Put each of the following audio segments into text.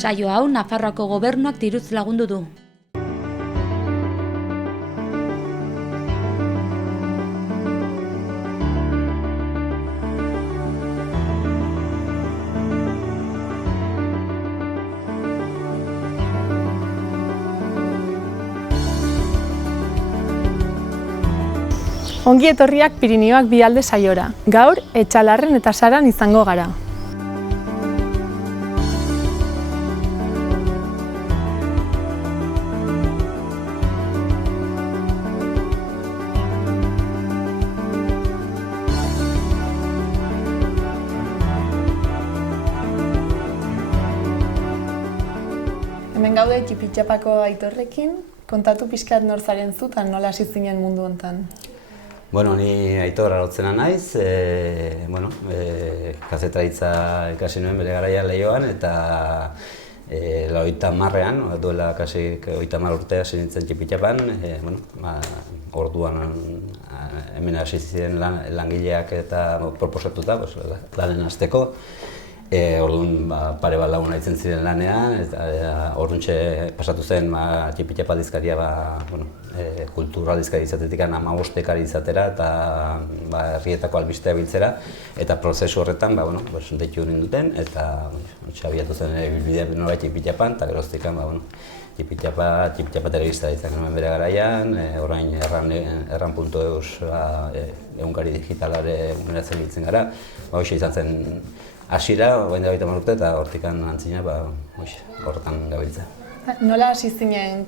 Saio hau Nafarroako gobernuak diruz lagundu du. Ongi etorriak Pirinioak Bialde saiora. Gaur, Etxalarren eta Saran izango gara. Hemen gaude Txipitxapako Aitorrekin, kontatu pixkat nor zaren zu eta nola hasi zinen mundu hontan. Bueno, ni Aitor Arautzena naiz, kazetaritza ikasi nuen bere garaian Leioan eta 80ean, duela kasi 80 urte hasi nintzen Txipitxapan, orduan hemen hasi ziren langileak eta proposatuta lanen hasteko. Orduan pare bat lagun haitzen ziren lanean, eta orduntxe pasatu zen Txipitxapa aldizkaria kultura aldizkari izatetik 15 ekari izatera eta herrietako albistea biltzera, eta prozesu horretan deitu ninduten eta abiatu zen bilbidea norbait Txipitxapan, eta geroztik Txipitxapa telebista izan genuen bere garaian, orain erran.eus egunkari digitalare muneratzen biltzen gara, hoxe izan zen hasiera, orain da 30 urte eta hortikan antzina horretan gabiltza. Nola hasi zinen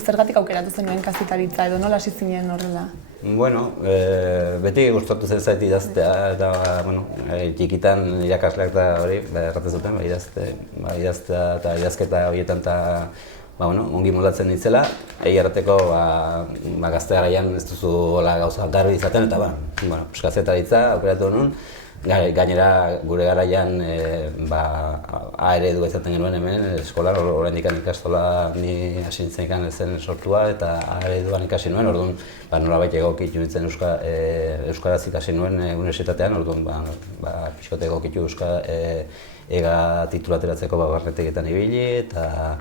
zergatik aukeratu zenuen kazetaritza edo nola hasi zinen horrela? Bueno, beti gustatu zen zait idaztea eta txikitan irakasleak eta hori erraten zuten idaztea eta idazketa horietan ongi moldatzen nintzela, egiarrateko gazte garaian ez duzu gauza garbi izaten eta kazetaritza aukeratu nuen. Gainera, gure garaian A eredua izaten genuen hemen, eskolan, oraindik ikastola ni hasi nintzen zen sortua eta A ereduan ikasi nuen, orduan nolabait egokitu nintzen euskaraz ikasi nuen unibertsitatean, orduan pixkote egokitu ega titulateratzeko barnetegetan ibili eta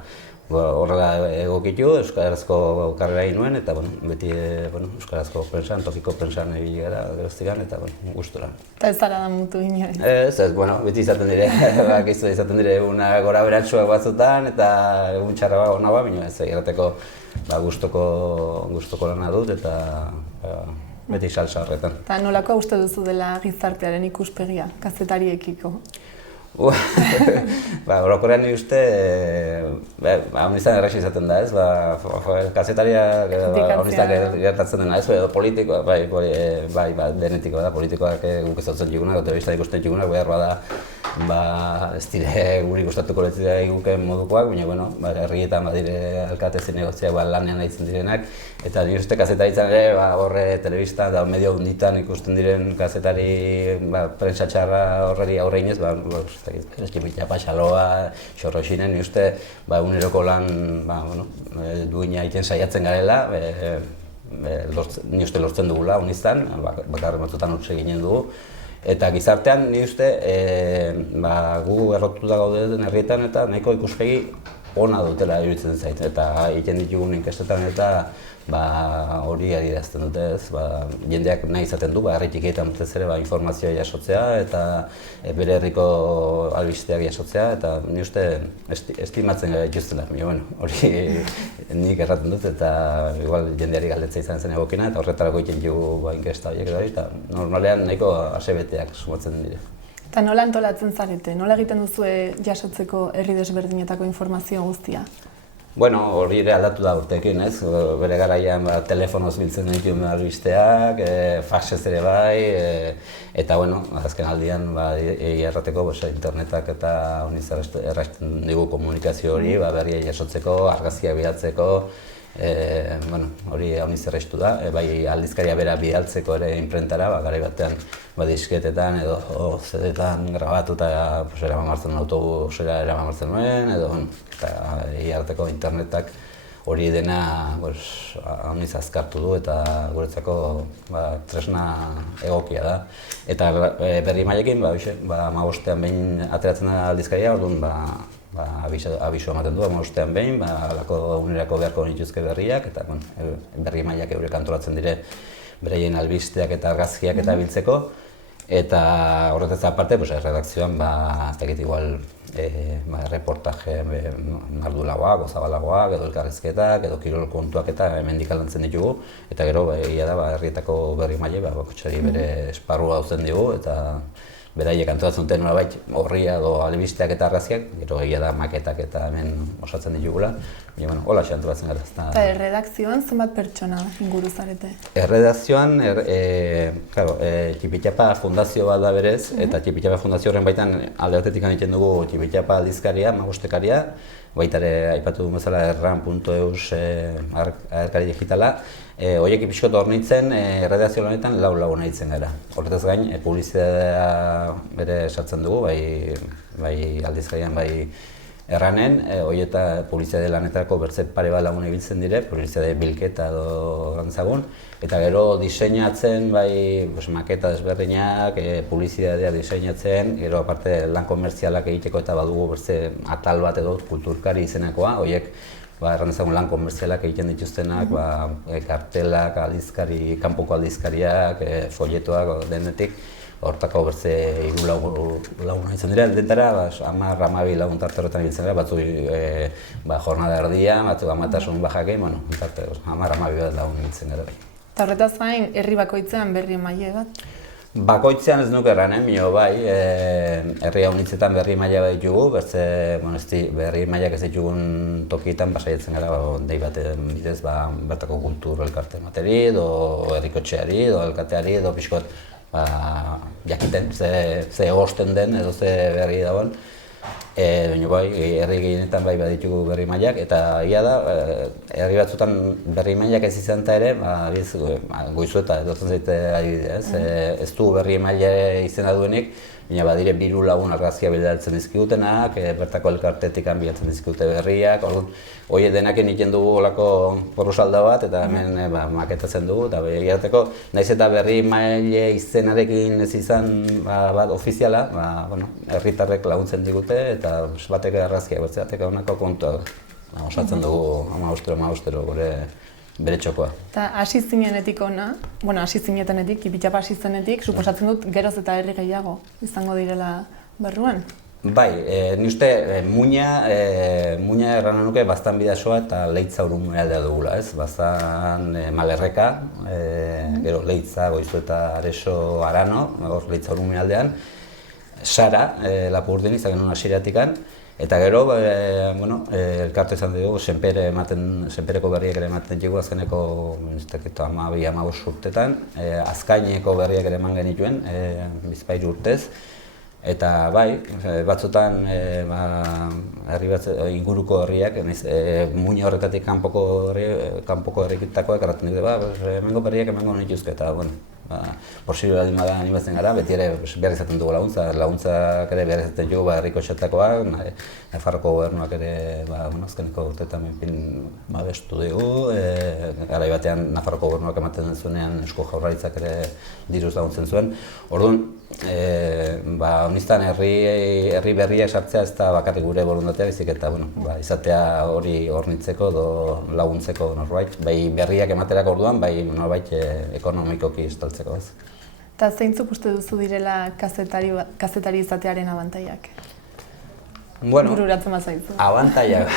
horrela egokitu, euskarazko karrera egin nuen eta beti euskarazko prensan, tokiko prensan ibili gara geroztikan eta gustura. Eta ez zara da mutu inoiz? Ez, beti izaten dire eguna gora beratsuak batzutan eta egun txarra ona baina ez egiteko gustoko lana dut eta beti salsa horretan. Eta nolakoa uste duzu dela gizartearen ikuspegia, kazetariekiko? Orokorrean nire uste, hon izan erraxi izaten da ez, kazetaria hon izan gertatzen dena ez, edo politikoa, denetikoa da, politikoak guk ezautzen digunak, telebista ikusten digunak, behar bada ez dire guri gustatuko letzea iguken modukoak, baina herrietan badire alkatezin negozioak lanean nahitzen direnak, eta nire uste kazetaritzan ere horre telebista eta medio hunditan ikusten diren kazetari prensa txarra horreri aurre inez, Txipitxapa, Xaloa, Xorroxinen, nire uste eguneroko lan duina egiten saiatzen garela, nire uste lortzen dugula honiztan, bakarren batzutan utxe ginen dugu. Eta gizartean nire uste gu errotuta gaude den herrietan eta nahiko ikuspegi ona dutela iruditzen zait. Eta egiten ditugun inkestetan eta hori adierazten dute ez, jendeak nahi izaten du, herritik egiten batez ere informazioa jasotzea eta bere herriko albisteak jasotzea eta nire uste estimatzen gara dituztela, hori nik erraten dut eta igual jendeari galdetzea izan zen egokina eta horretarako egiten dugu inkesta horiek eta normalean nahiko asebeteak sumatzen dira. Eta nola antolatzen zarete? Nola egiten duzue jasotzeko herri desberdinetako informazio guztia? Bueno, hori ere aldatu da urteekin, ez? Bere garaian telefonoz biltzen dituen albisteak, faxez ere bai, eta azken aldian errateko internetak eta errasten digu komunikazio hori, berriak jasotzeko, argazkiak bidaltzeko, hori honi zerrestu da, bai aldizkaria bera bidaltzeko ere imprentara, garai batean disketetan edo zedetan grabatuta eraman martzen autobusera eraman martzen nuen, edo iarteko internetak hori dena honi azkartu du eta guretzako tresna egokia da. Eta berri mailekin, 15ean behin ateratzen da aldizkaria, orduan abisu ematen du, ostean behin, alako unerako beharko nituzke berriak, eta berri mailak eurek antolatzen dire beraien albisteak eta argazkiak eta biltzeko. Eta horretaz aparte, redakzioan, ez dakit igual, reportaje mardulagoak, zabalagoak, edo elkarrizketak, edo kirol kontuak eta hemendik aldantzen ditugu. Eta gero, egia da, herrietako berri maile, bakotxari bere esparrua hautzen digu, eta beraiek antolatzen duten nolabait horria edo albisteak eta argazkiak, gero egia da maketak eta hemen osatzen ditugula. Baina, holaxe antolatzen gara. Eta erredakzioan zenbat pertsona inguru zarete? Erredakzioan, Txipitxapa fundazio bat da berez, eta Txipitxapa fundazio horren baitan alde batetik egiten dugu Txipitxapa aldizkaria, magostekaria, baita ere aipatu duen bezala erran.eus agerkari digitala. Horiek pixkot hornitzen, erredakzio honetan lau laguna ditzen gara. Horretaz gain, publizitatea bere sartzen dugu, bai aldizkarian, bai erranen, horieta publizitate lanetako bertze pare bat lagun ibiltzen dire, publizitate bilketa edo gantzagun, eta gero diseinatzen, bai maketa desberdinak, publizitatea diseinatzen, gero aparte lan komertzialak egiteko eta badugu bertze atal bat edo kulturkari izenakoa, horiek erran ezagun lan komertzialak egiten dituztenak, kartelak, aldizkari, kanpoko aldizkariak, folletoak denetik, hortako bertze 3 lagun izan dira, dentara 10-12 lagun tarte horretan ibiltzen dira, batzuk jornada erdia, batzuk amatasun bajake, 10-12 lagun ibiltzen dira. Eta horretaz gain, herri bakoitzean berri maile bat? Bakoitzean ez nuke erran, bai, herri haunitzetan berri maila bat ditugu, berri mailak ez ditugun tokietan basaiatzen gara, dei baten bidez, bertako kultur elkarte materi, edo herrikotxeari, edo elkateari, edo pixkot jakiten, ze egosten den, edo ze berri dagoen. Baina bai, herri gehienetan bai baditugu berri mailak, eta egia da, herri batzutan berri mailak ez izan ere, Goizueta edotzen zaite adibidez, ez du berri maila izena duenik, baina badire 3 lagun argazkia bidaltzen dizkigutenak, bertako elkartetik bilatzen dizkigute berriak, hori denaken egiten dugu olako porrusalda bat, eta hemen maketatzen dugu, eta egiateko, nahiz eta berri maile izenarekin ez izan bat ofiziala, herritarrek laguntzen digute, eta batek argazkiak bertzeatek honako kontua osatzen dugu 15 gure bere txokoa. Eta hasi zinenetik ona, hasi zinetenetik, Txipitxapa hasi zenetik, suposatzen dut geroz eta herri gehiago izango direla barruan? Bai, ni uste muina erran nuke baztan bidasoa eta Leitza Urumea dugula, ez? Baztan Malerreka, gero Leitza, Goizueta, Areso, Arano, hor Leitza Urumea aldean, Sara, Lapurdin izan genuen hasieratikan, eta gero, elkarte izan dugu, Senpereko berriak ere ematen dugu azkeneko 12-15 urtetan, Azkaineko berriak ere eman genituen, 2 urtez, eta bai, batzutan inguruko herriak, muina horretatik kanpoko herrikitakoak erraten dute, hemengo berriak emango nituzke, eta posible baldin bada animatzen gara, beti ere behar izaten dugu laguntzak ere behar izaten dugu herriko txetakoak, Nafarroko gobernuak ere azkeneko urteetan babestu dugu, garai batean Nafarroko gobernuak ematen zuenean Eusko Jaurlaritzak ere diruz laguntzen zuen. Orduan, honiztan herri berriak sartzea ez da bakarrik gure boluntatea, bizik eta izatea hori hornitzeko edo laguntzeko norbait, bai berriak ematerako orduan, bai norbait ekonomikoki estaltzeko. Eta zeintzuk uste duzu direla kazetari izatearen abantaiak? Bururatzen bazaizu. Abantaia...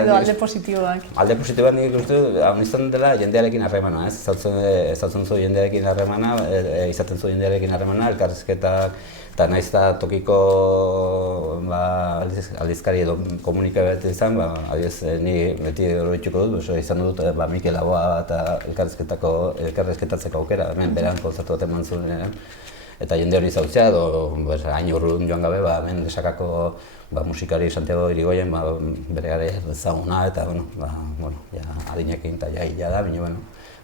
Edo alde positiboak. Alde positiboak nik uste izan dela jendearekin harremana, ez? Izaten zu jendearekin harremana, elkarrizketak, eta nahiz eta tokiko aldizkari edo komunikabete izan, ni beti horretxuko dut, izan dut Mikel Laboa eta elkarrizketatzeko aukera, hemen beran konzertu bat eman zuen, eta jende hori zautzea, edo hain urrun joan gabe, hemen desakako musikari Santiago Irigoyen bere gara ezaguna, eta adinekin eta hila da, baina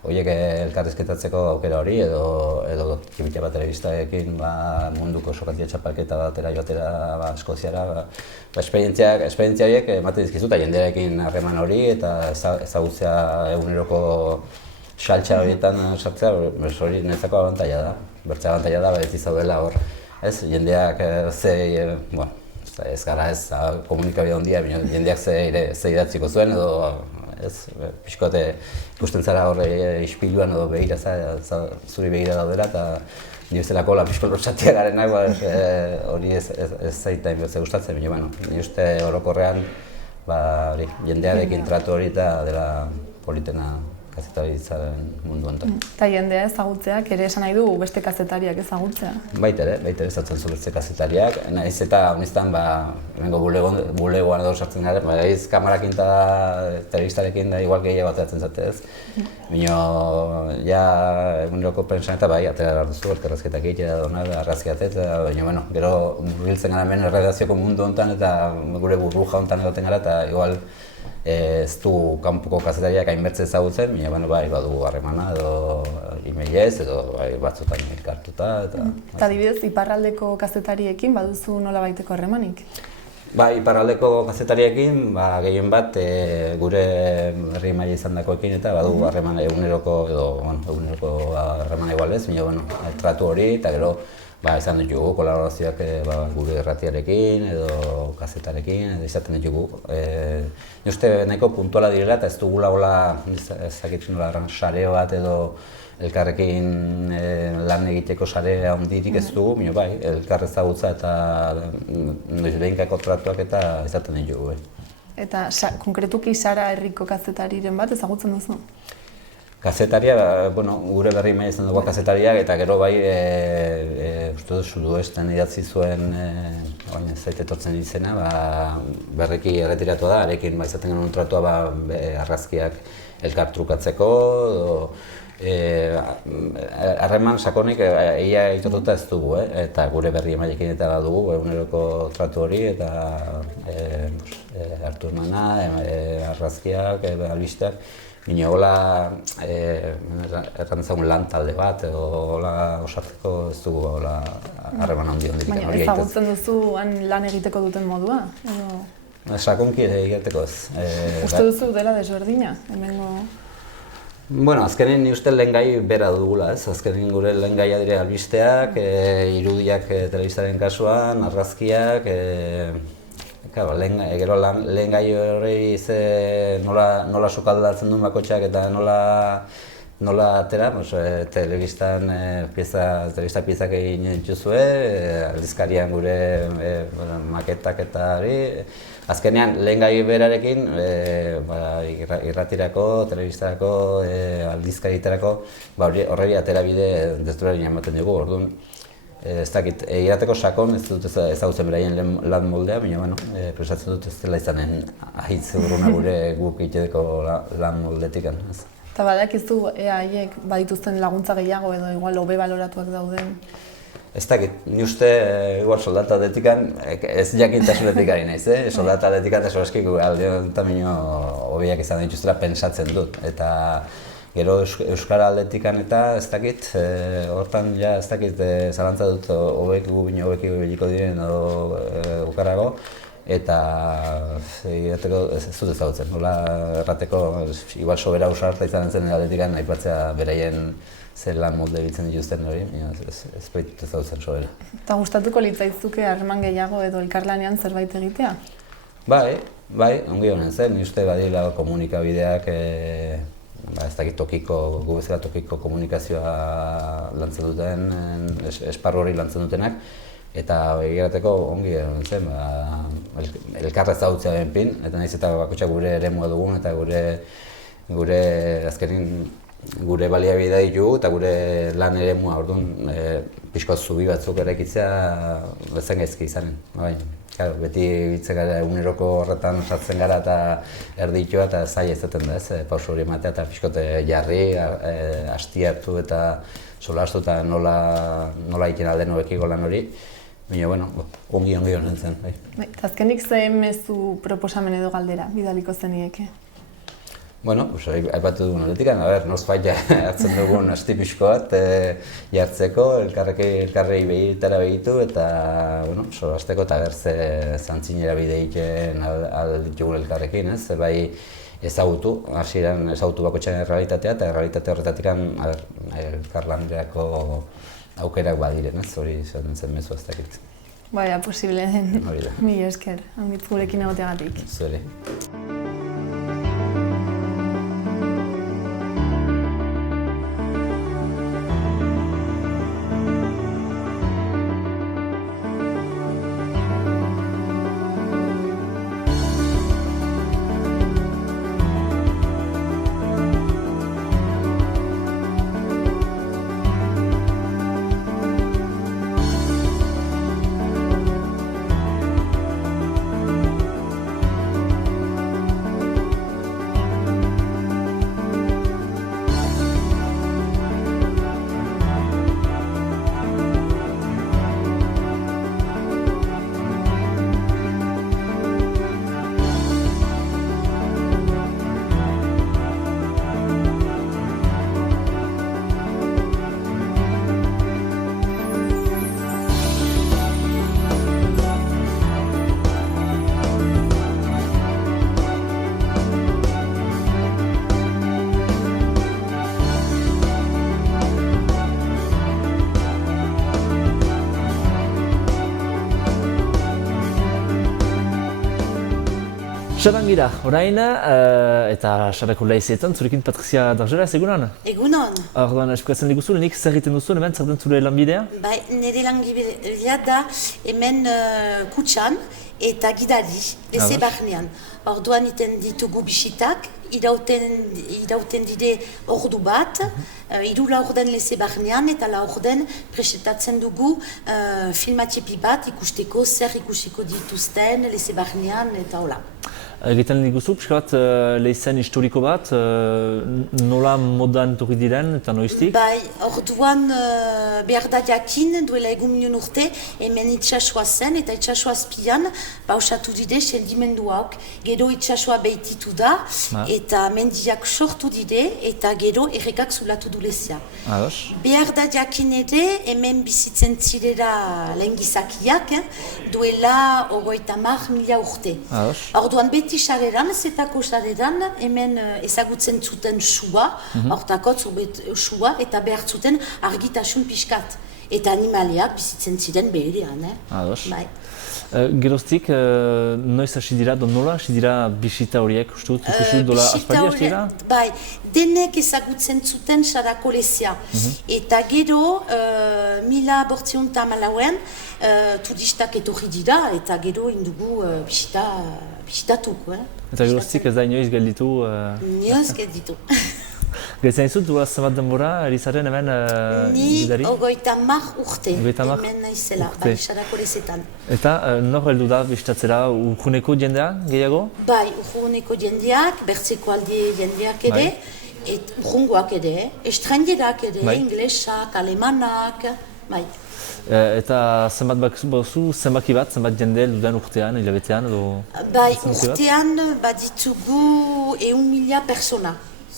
horiek elkarrizketatzeko aukera hori, edo Txipitxapa telebistaekin munduko sokatia txapelketa batera joatera Eskoziara, esperientzia horiek ematen dizkizu eta jendearekin harreman hori, eta ezagutzea eguneroko saltsa horietan sartzea, hori niretzako abantaila da. Bertze abantaila da, beti zaudela hor, jendeak ez gara ez komunikabide handia, jendeak ze idatziko zuen edo ez, pixkoate ikusten zara horre ispiluan edo begira zuri begira daudela eta ni bezalako pixko lortxatia garenak hori ez zaita inbeze gustatzen, baina bueno, ni uste orokorrean jendearekin tratu hori eta dela politena kazetaritzaren mundu honetan. Eta jendea ezagutzeak ere esan nahi du beste kazetariak ezagutzea. Baita ere ezagutzen zu beste kazetariak, nahiz eta honestan hemengo bulegoan edo sartzen gara, nahiz kamarakin eta telebistarekin da igual gehiago ateratzen zate ez. Baina, ja, eguneroko prentsan eta atera behar duzu, elkarrazketak egitea dona, arrazkiatet, baina, bueno, gero murgiltzen gara hemen erredazioko mundu honetan eta gure burbuja honetan egoten gara eta igual ez du kanpoko kazetariak hainbertze ezagutzen, baina badugu harremana edo emailez edo batzutan elkartuta. Eta adibidez, iparraldeko kazetariekin baduzu nola-baiteko harremanik? Iparraldeko kazetariekin gehien bat gure herri maila izandakoekin eta badugu harremana eguneroko harremana igualez, baina tratu hori eta gero izan ditugu kolaborazioak gure erratiarekin edo kazetarekin edo izaten ditugu. Ni uste nahiko puntuala direla eta ez dugula ezakitzen nola sareo bat edo elkarrekin lan egiteko sare handirik ez dugu, baina elkar ezagutza eta behinkako tratuak eta izaten ditugu. Eta konkretuki Sara herriko kazetariren bat ezagutzen duzu? Kazetaria, gure berri maila izan dugu kazetariak eta gero uste dut Sudoesten idatzi zuen, ez zait etortzen izena, berriki erretiratu da, arekin izaten genuen tratua argazkiak elkar trukatzeko, harreman sakonik ia itotuta ez dugu, eta gure berri emailekin eta badugu, eguneroko tratu hori eta hartu emana, argazkiak, albisteak. Baina hola errantzagun lan talde bat edo hola osatzeko ez dugu hola harreman handi hondik. Baina ezagutzen duzu lan egiteko duten modua? Sakonki egiteko ez. Uste duzu dela desberdina? Azkenean ni uste lehengai bera dugula ez. Azkenean gure lehengaia dire albisteak, irudiak telebistaren kasuan, argazkiak, gero lehen gai hori nola sukaldatzen duen bakotxak eta nola atera, telebista piezak egin dituzue, aldizkarian gure maketak eta hori. Azkenean, lehen gai berarekin, irratirako, telebistarako, aldizkarietarako, horrei atera bide desberdina ematen dugu, orduan. Ez dakit, irateko sakon ez dut ezagutzen beraien lan moldea, baina presatzen dut ez dela izanen ahitz urruna gure guk egiteko lan moldetik. Eta badakizu haiek badituzten laguntza gehiago edo igual hobe baloratuak dauden? Ez dakit, ni uste igual soldata atletikan ez jakintasunetik ari naiz, soldata atletikan eta solaskik aldeon tamino hobiak izan dituztela pentsatzen dut. Gero Euskara aldetikan eta ez dakit, hortan ez dakit zalantza dut hobeki beliko diren edo ukarago eta ez dut ezagutzen, nola errateko igual sobera usarta izan zen aldetikan aipatzea beraien zer lan molde biltzen dituzten hori, ez baitut ezagutzen sobera. Eta gustatuko litzaizuke harreman gehiago edo elkarlanean zerbait egitea? Bai, ongi honen zen, ni uste badila komunikabideak ez dakit gu bezala tokiko komunikazioa lantzen duten, esparru hori lantzen dutenak, eta egirateko ongi zen, elkarra ezagutzea benpin, eta nahiz eta bakotxak gure eremua dugun eta gure azkenin gure baliabidea ditugu eta gure lan eremua, orduan pixko zubi batzuk eraikitzea bezen gaizki izanen. Beti bitzen gara eguneroko horretan sartzen gara eta erditioa eta zaila izaten da ez, pauso hori ematea eta pixkote jarri, asti hartu eta solastu eta nola egiten alden hobekiko lan hori. Baina, ongi honen zen. Azkenik zein mezu proposamen edo galdera bidaliko zenieke? Aipatu dugun aldetik, noizbait hartzen dugun asti pixko bat jartzeko, elkarrei begitara begitu eta solasteko eta berze zantzinera bide egiten alditugun elkarrekin, ez? Bai ezagutu, hasieran ezagutu bakotxaren errealitatea eta errealitate horretatik elkarlanerako aukerak badiren, ez? Hori zen mezu ez dakit. Baina, posible den. Hori da. Mila esker, Anitz gurekin egoteagatik. Zuere. Saran gira, orain, eta sarako laizietan, zurekin Patricia Dargera, egunon? Egunon. Orduan, esplikatzen diguzu, lehenik zer egiten duzu, hemen zer den zure lanbidea? Bai, nire langibidea da hemen kutxan eta gidari, leze barnean. Orduan iten ditugu bisitak, irauten dide ordu bat, hiru laurden leze barnean eta laurden presentatzen dugu filmatxepi bat ikusteko zer ikusiko dituzten leze barnean eta hola. Egiten diguzu, pixka bat, lehizen historiko bat, nola modan torri diren eta noiztik? Bai, orduan behar da jakin duela egun milion urte, hemen itxasua zen eta itxasua azpian pausatu dide sendimenduak. Gero itxasua behititu da eta mendiak sortu dide eta gero errekak zulatu du lezea. Ados. Behar da jakin ere hemen bizitzen zirela lehen gizakiak duela 30.000 urte. Ados. Orduan beti sareran, zetako sareran, hemen ezagutzen zuten sua, hortakotz sua, eta behar zuten argitasun pixkat. Eta animaliak bizitzen ziren beherean. Ados. Bai. Geroztik, noiz hasi dira, nola hasi dira bisita horiek, ustut? Ikusi dola aspaldi hasi dira? Bai, denek ezagutzen zuten sarako lezea. Eta gero, 1804 turistak etorri dira, eta gero indugu bisitatuko. Eta geroztik ez da inoiz gelditu? Inoiz gelditu. Gaitzen izut, duaz zenbat denbora, Elizaren hemen gidari? Ni 30 urte hemen naizela, bai, sarako lezetan. Eta nor heldu da bisitatzera, urjuneko jendea gehiago? Bai, urjuneko jendeak, bertzeko aldi jendeak ere, urjungoak ere, estrangerak ere, inglesak, alemanak, bai. Eta zenbat bazu, zenbaki bat, zenbat jende heldu urtean, hilabetean edo? Bai, urtean baditugu 1.000 persona.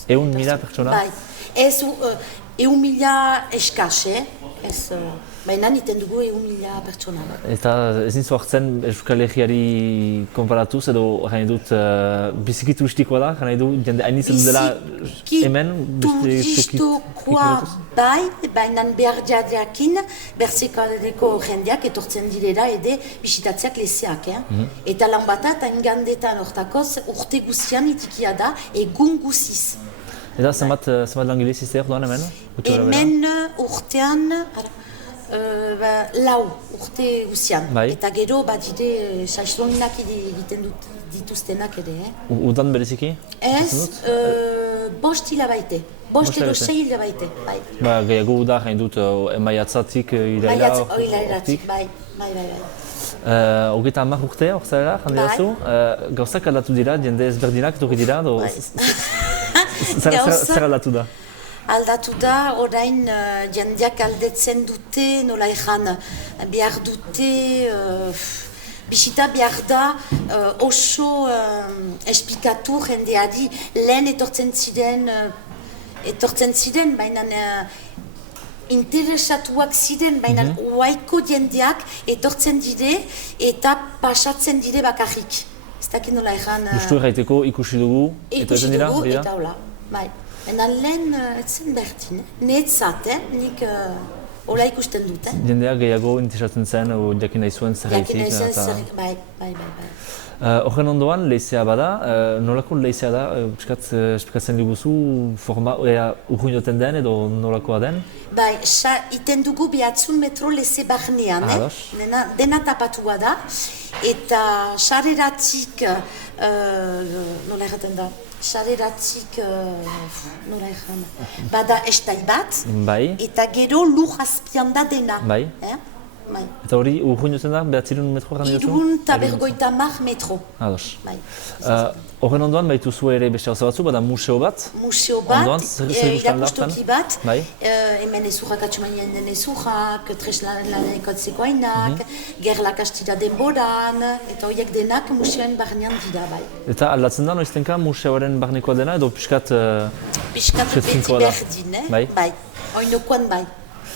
1.000 pertsona? Bai, ez 1.000 eskaz, baina niten dugu 1.000 pertsona. Eta ezin zu hartzen Euskal Herriari konparatuz edo nahi dut biziki turistikoa da, nahi du jende hainitzen dela hemen? Turistikoa bai, baina behar jakin bertzeko jendeak etortzen direla edo bisitatzeak lezeak. Eta lan bat eta ingandetan hortakoz urte guzian itikia da egun guziz. Eta zenbat langile izizte orduan hemen? Hemen urtean, lau urte guzian. Eta gero badide saizloinak egiten dituztenak ere. Udan bereziki? Ez, bost hilabaite. Bost edo 6 hilabaite, bai. Gehiago da, hain dut, maiatzatik iraila hortik? Bai. 30 urte hor zarela, jende dazu. Gauzak aldatu dira, jende ezberdinak etorri dira, zer aldatu da? Aldatu da, orain jendeak aldetzen dute, nola ezan behar dute, bisita behar da oso esplikatu jendeari lehen etortzen ziren, baina interesatuak ziren, baina oaiko jendeak etortzen dire eta pasatzen dire bakarrik. Ez dakit nola ezan... Justu erraiteko ikusi dugu, eta hola, bai. Baina lehen etzen berdin, netzat, nik Hola ikusten dut, Jendea gehiago interesatzen zen, jakin nahi zuen zergaitik. Jakin nahi zen bai. Horren ondoan, lehizea bada, nolako lehizea da, esplikatzen diguzu, forma urruin joten den edo nolakoa den? Bai, iten dugu 200 metro leze barnean, dena tapatua da, eta sareratik, nola erraten da, nola erran, bada estai bat, eta gero lur azpian da dena. Bai. Eta hori urruin joten da, 200 metro gana dut? 250 metro. Ados. Horren ondoan, baituzu ere beste hauza batzu, bada museo bat? Museo bat, irakustoki bat, hemen ezurrak atxumainen den ezurrak, treslaneko atzekoainak, gerlak astira denboran, eta horiek denak museoen barnean dira bai. Eta aldatzen da, noiztenka museoaren barnekoa dena, edo piskat beti berdin, bai, oinokoan bai.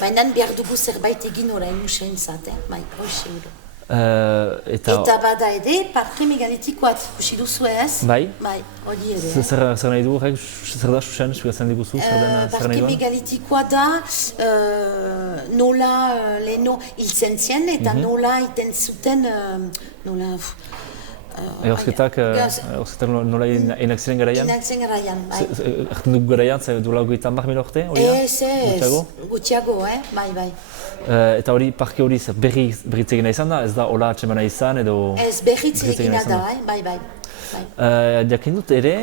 Baina behar dugu zerbait egin orain museoen zat, bai, hoxe euro. Eta bada ere, parke megalitikoat, kusi duzu ez? Bai, hori ere. Zer nahi du horrek, zer da susen, esplikatzen diguzu, zer nahi duan? Parke megalitikoa da, nola leheno hiltzen zien, eta nola iten zuten, nola... Eusketak nola enak ziren garaian? Enak ziren garaian, bai. Erten dugu garaian, duela goitan bar mil orte, hori da? Gutxiago, bai. Eta hori, parke hori berritze egina izan da? Ez da hola atxemana izan edo... Ez berritze egina da, bai. Jakin dut ere,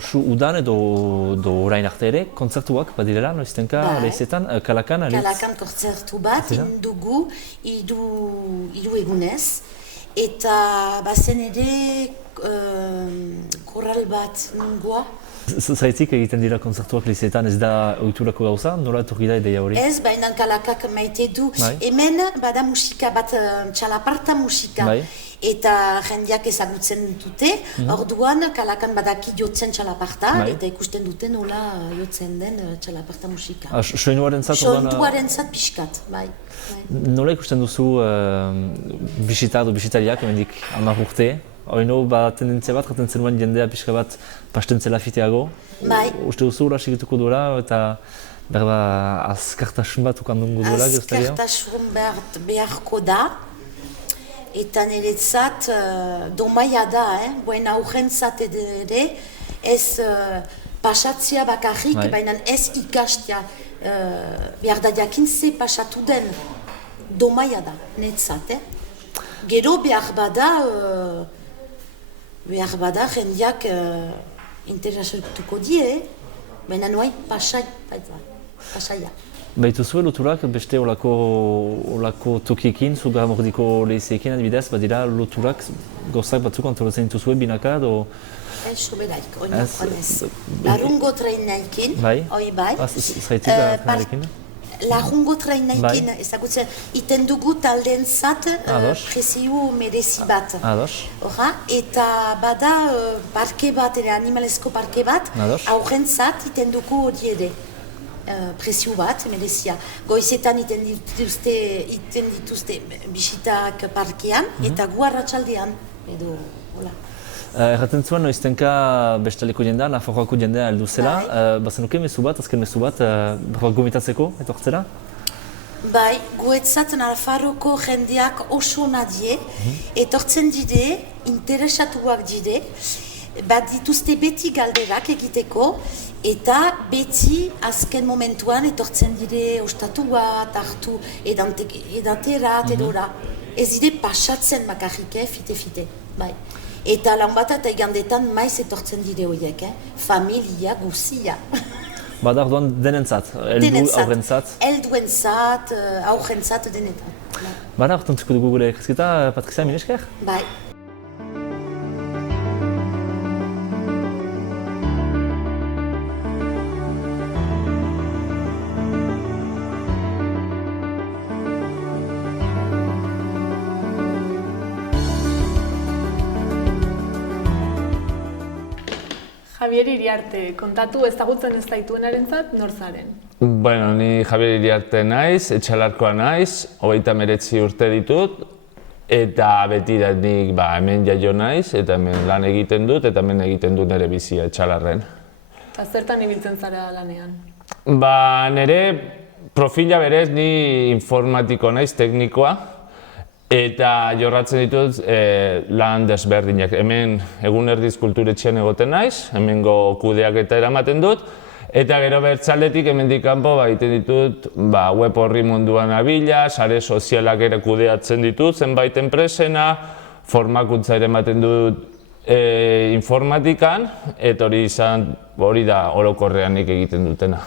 usu udan edo orain arte ere, kontzertuak badirela, noiztenka, lehizetan, Kalakan, alitz? Kalakan kontzertu bat, indugu, hiru egunez. Eta bazen ere korral bat nungoa. Zaitik egiten dira kontzertuak lizeetan, ez da ohiturako gauza? Nola etorri da ideia hori? Ez, baina Kalakak maite du. Hemen bada musika bat, txalaparta musika. Eta jendeak ezagutzen dute. Orduan Kalakan badaki jotzen txalaparta, eta ikusten dute nola jotzen den txalaparta musika. Sointuarentzat pixkat, bai. Nola ikusten duzu bisitariak, hemendik 10 urte? Oino tendentzia bat, jaten zenuen jendea pixka bat pasten zela fiteago. Bai. Uste duzu hura segituko duela eta berba azkartasun bat ukandungo duela? Azkartasun beharko da. Eta niretzat domaia da, buen aurrentzat ere, ez pasatzea bakarrik, baina ez ikastea. Behar da jakin ze pasatu den domaia da, niretzat. Gero behar bada jendeak interesatuko die, baina noai pasaia. Baituzu loturak beste olako tokiekin, zu Garamordiko lehizeekin adibidez, badira loturak gauzak batzuk antolatzen dituzue binaka edo... Ez soberaik, oinokoan ez. Larungo trainaikin, hoi bai. Zaitik trainaikin? Larungo trainaikin, ezagutzen, iten dugu taldeentzat prezio merezi bat. Eta bada parke bat, animalesko parke bat, aurrentzat iten dugu hori ere. Prezio bat, merezia. Goizetan iten dituzte bisitak parkean, eta gu arratsaldean edo, hola. Erraten zuen, noiztenka bestaleko jendea, Nafarroako jendea heldu zela. Bazenuke mezu bat, azken mezu bat, gomitatzeko, etortzera? Bai, guetzat Nafarroko jendeak oso nadie, etortzen dide, interesatuak dide, bat dituzte beti galderak egiteko, eta beti azken momentuan etortzen dire ostatu bat, hartu edanterat edora. Ez dire pasatzen bakarrik, fite, bai. Eta lan bat eta igandetan maiz etortzen dire horiek, familia guzia. Bada orduan denentzat, aurrentzat? Helduentzat, aurrentzat denetan. Bada, hortantziko dugu gure ekasketa, Patricia, mil esker? Bai. Javier Iriarte, kontatu ezagutzen ez daituenarentzat nor zaren? Bueno, ni Javier Iriarte naiz, Etxalarkoa naiz, 39 urte ditut, eta betidanik hemen jaio naiz, eta hemen lan egiten dut, eta hemen egiten dut nire bizia Etxalarren. Eta zertan ibiltzen zara lanean? Nire Profila berez, ni informatiko naiz, teknikoa, eta jorratzen ditut lan desberdinak. Hemen egun erdiz kulturetxean egoten naiz, hemengo kudeaketa eramaten dut, eta gero bertzaldetik hemendik kanpo egiten ditut web orri munduan abila, sare sozialak ere kudeatzen ditut, zenbait enpresena, formakuntza ere ematen dut informatikan, eta hori da orokorrean nik egiten dutena.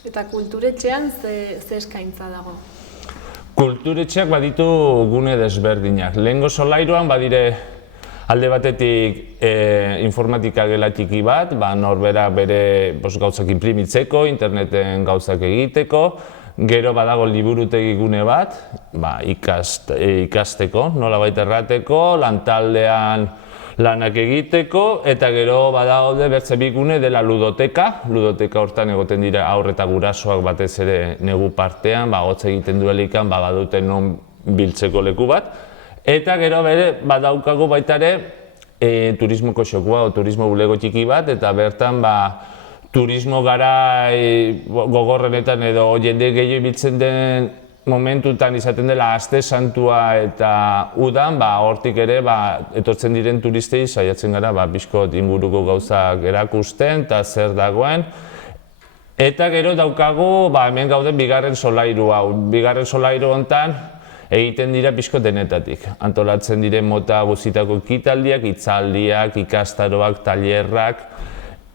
Eta kulturetxean ze eskaintza dago? Kulturetxeak baditu gune desberdinak. Lehengo solairuan badire alde batetik informatika gela txiki bat, norberak bere gauzak inprimitzeko, interneten gauzak egiteko, gero badago liburutegi gune bat, ikasteko, nolabait errateko, lantaldean lanak egiteko, eta gero badaude bertze bi gune dela ludoteka. Ludoteka hortan egoten dira haur eta gurasoak batez ere negu partean, hotz egiten duelikan badute non biltzeko leku bat. Eta gero bere badaukagu baita ere turismoko xokua o turismo bulego txiki bat, eta bertan turismo garai gogorrenetan edo jende gehiago biltzen den momentutan izaten dela aste santua eta udan, hortik ere etortzen diren turistei saiatzen gara bizkot inguruko gauzak erakusten eta zer dagoen. Eta gero daukagu hemen gauden bigarren solairu hau. Bigarren solairu hontan egiten dira bizkot denetatik. Antolatzen diren mota guztietako ekitaldiak, hitzaldiak, ikastaroak, tailerrak.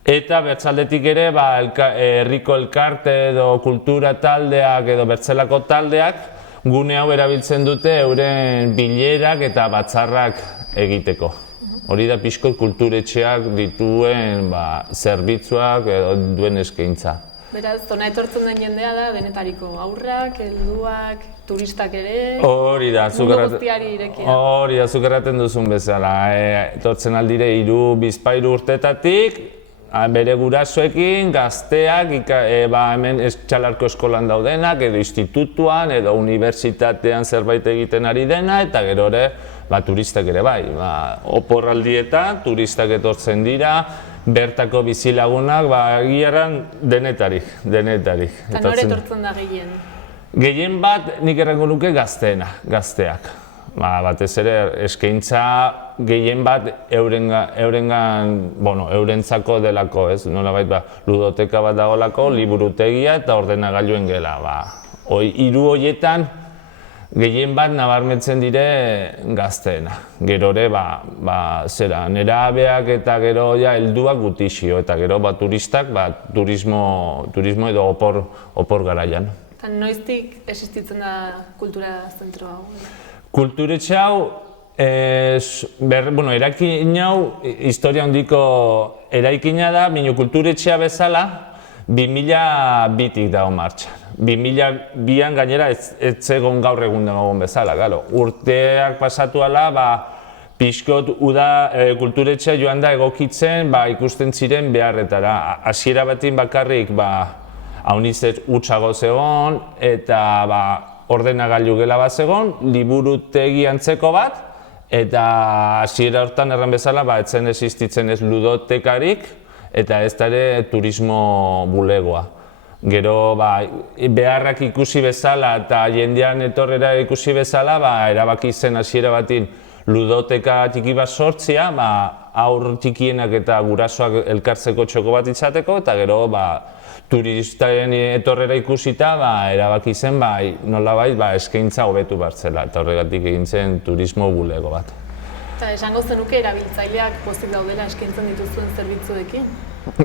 Eta bertzaldetik ere herriko elkarte edo kultura taldeak edo bertzelako taldeak gune hau erabiltzen dute euren bilerak eta batzarrak egiteko. Hori da pixko kulturetxeak dituen zerbitzuak edo duen eskaintza. Beraz, zona etortzen den jendea da denetariko aurrak, helduak, turistak ere, mundu guztiari irekia. Hori da, zuk erraten duzun bezala. Etortzen aldire 3-4 urtetatik, bere gurasoekin, gazteak, hemen Etxalarko eskolan daudenak, edo institutuan, edo unibertsitatean zerbait egiten ari dena, eta gero ere, turistak ere bai. Oporraldietan, turistak etortzen dira, bertako bizilagunak, egiarran denetarik. Eta nore etortzen da gehien? Gehien bat, nik errango nuke gazteak. Batez ere, eskaintza gehien bat eurentzako delako, ez? Nolabait, ludoteka bat dagoelako, liburutegia eta ordenagailuen gela. Hiru horietan, gehien bat nabarmentzen dire gazteena. Gero ere, nerabeak eta gero helduak gutixio, eta gero turistak, turismo edo opor garaian. Eta noiztik existitzen da kultura zentro hau? Kulturetxe hau, eraikin hau, historia handiko eraikina da, baina kulturetxea bezala 2002tik dago martxan. 2002an gainera ez egon gaur egun dagoen bezala, urteak pasatu ala, pixkot kulturetxea joan da egokitzen ikusten ziren beharretara. Hasiera batin bakarrik haunizet utxago zegoen eta ordenagailu gela bat zegoen, liburutegi antzeko bat, eta hasiera hortan erran bezala etzen existitzen ez ludotekarik eta ez da ere turismo bulegoa. Gero beharrak ikusi bezala eta jendean etorrera ikusi bezala erabaki zen hasiera batin ludoteka txiki bat sortzia, haur txikienak eta gurasoak elkartzeko txoko bat izateko, eta gero turistaren etorrera ikusita erabaki zen nolabait eskaintza hobetu bartzela, eta horregatik egin zen turismo bulego bat. Eta esango zenuke erabiltzaileak pozik daudela eskaintzen dituzuen zerbitzuekin?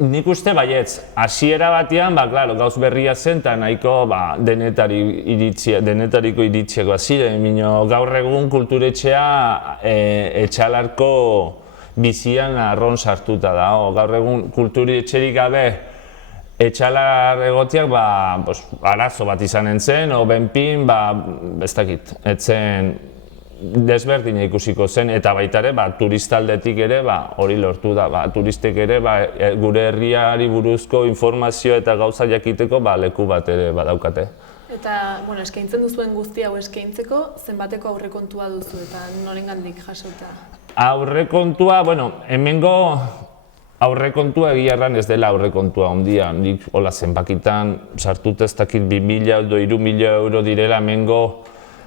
Nik uste baietz. Hasiera batean, gauz berria zen eta nahiko denetariko iritziak ziren. Gaur egun kulturetxea Etxalarko bizian arron sartuta da. Gaur egun kulturetxerik gabe Etxalar egotiak arazo bat izanen zen, o benpin, ez dakit, etzen desberdina ikusiko zen, eta baita ere, turistaldetik ere hori lortu da. Turistek ere gure herriari buruzko informazio eta gauza jakiteko leku bat ere badaukate. Eta, eskaintzen duzuen guzti hau eskaintzeko, zenbateko aurrekontua duzu eta norengandik jasota? Aurrekontua, hemengo aurrekontua egia erran ez dela aurrekontua ondia, nik hola zenbakitan sartut ez dakit 2.000 edo 3.000 euro direla hemengo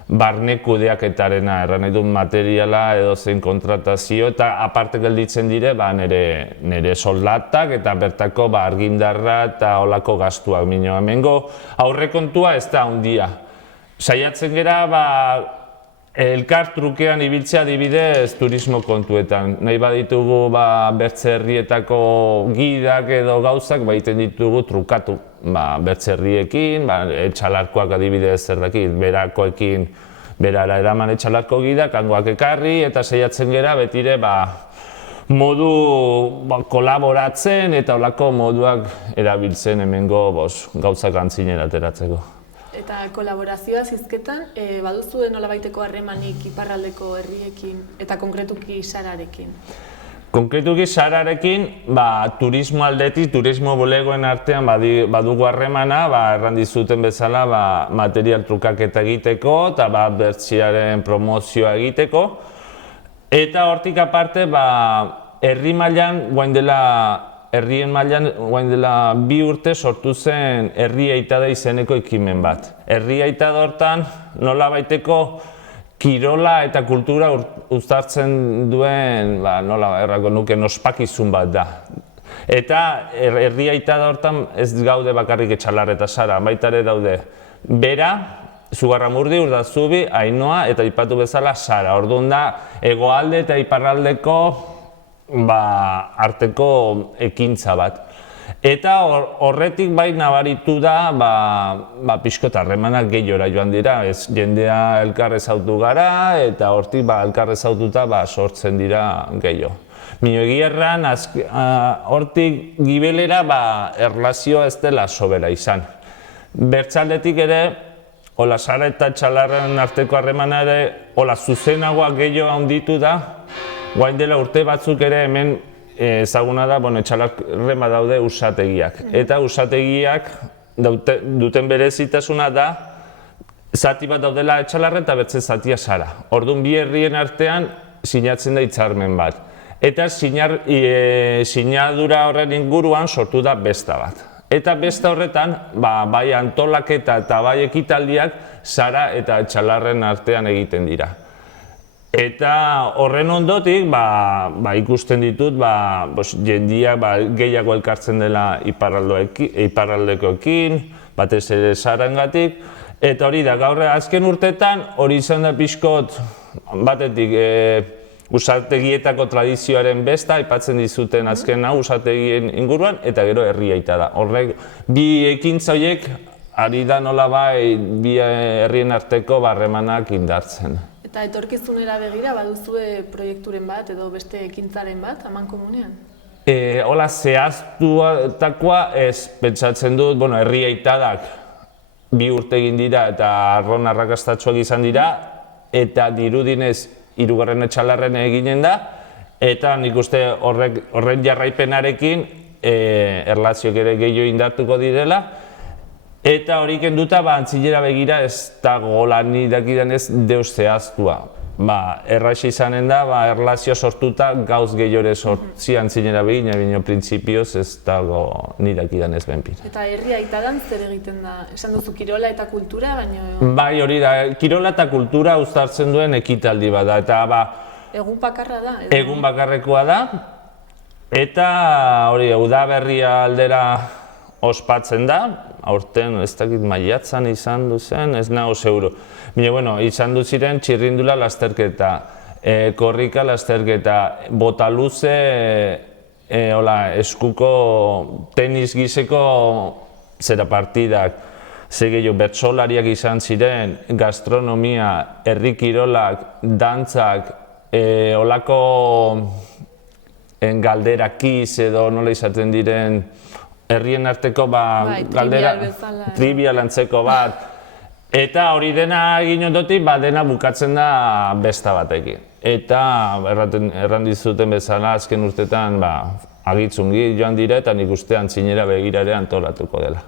barne kudeaketarena, erran nahi dut materiala edo zein kontratazio eta aparte gelditzen dire nire soldatak eta bertako argindarra eta holako gastuak. Hemengo aurrekontua ez da ondia. Saiatzen gera elkar trukean ibiltzea adibidez turismo kontuetan. Nahi baditugu bertze herrietako gidak edo gauzak egiten ditugu trukatu. Bertze herriekin, etxalarkoak adibidez berakoekin berara eraman etxalarko gidak, hangoak ekarri eta saiatzen gera betire modu kolaboratzen eta holako moduak erabiltzen hemengo gauzak antzinera ateratzeko. Eta kolaborazioa zizketan, baduzue nolabaiteko harremanik iparraldeko herriekin eta konkretuki Sararekin? Konkretuki Sararekin, turismo aldetik, turismo bulegoen artean badugu harremana, erran dizuten bezala material trukaketa egiteko eta bertsiaren promozioa egiteko. Eta hortik aparte, herri mailan, herrien mailan, guain dela 2 urte sortu zen Herri Aitada izeneko ekimen bat. Herri Aitada hortan nolabaiteko kirola eta kultura uztartzen duen, nola errako nuke, ospakizun bat da. Eta Herri Aitada hortan ez gaude bakarrik Etxalar eta Sara, baita ere daude Bera, Zugarramurdi, Urdazubi, Ainhoa eta aipatu bezala Sara. Orduan da, hegoalde eta iparraldeko arteko ekintza bat. Eta horretik nabaritu da pixkot harremanak gehiora joan dira, jendea elkar ezautu gara eta hortik elkar ezaututa sortzen dira gehiago. Egia erran, hortik gibelera erlazioa ez dela sobera izan. Bertzaldetik ere, Sara eta Etxalarren arteko harremana ere, zuzenagoa gehiago handitu da. Guain dela urte batzuk ere hemen ezaguna da, Etxalarren daude usategiak. Eta usategiak duten berezitasuna da, zati bat daudela Etxalarren eta beste zatia Sara. Orduan bi herrien artean sinatzen da hitzarmen bat. Eta sinadura horren inguruan sortu da besta bat. Eta besta horretan, bai antolaketa eta bai ekitaldiak Sara eta Etxalarren artean egiten dira. Eta horren ondotik, ikusten ditut, jendia gehiago elkartzen dela iparraldekoekin, batez ere Sarangatik. Eta hori da, gaur azken urtetan, hori izan da pixkot, batetik usategietako tradizioaren besta, aipatzen dizuten azken hau usategien inguruan, eta gero Herri Aitada. Horrek, bi ekintza horiek, ari da nolabait bi herrien arteko harremanak indartzen. Eta etorkizunera begira, baduzue proiekturen bat edo beste ekintzaren bat, amankomunean? Hola, zehaztuatakoa ez pentsatzen dut, Herri Aitadak 2 urte egin dira eta arron arrakastatsuak izan dira, eta dirudinez 3. Etxalarren eginen da, eta nik uste horren jarraipenarekin erlazioak ere gehiago indartuko direla, eta hori kenduta antzilera begira ez dago lan dakidan ez deus zehaztua. Erraixi izanen da, erlazio sortuta gauz gehiore sortzi antzinera begina, baina printzipioz ez dago nidakidan ez benpira. Eta Herri Aitadan zer egiten da? Esan duzu kirola eta kultura, baina... Bai, hori da, kirola eta kultura uztartzen duen ekitaldi bat da, eta egun bakarra da? Egun bakarrekoa da, eta hori, udaberria aldera ospatzen da, aurten ez dakit maiatzan izan duzen, ez nago seguru. Baina, izan duziren txirrindula lasterketa, korrika lasterketa, bota luze, eskuko tenis gizeko zera partidak, gehiago bertsolariak izan ziren, gastronomia, herri kirolak, dantzak, olako galderakiz edo nola izaten diren herrien arteko galdera trivial antzeko bat. Eta hori dena egin ondotik, dena bukatzen da besta batekin. Eta erran dizuten bezala azken urtetan agitzungi joan dira eta nik uste antzinera begira ere antolatuko dela.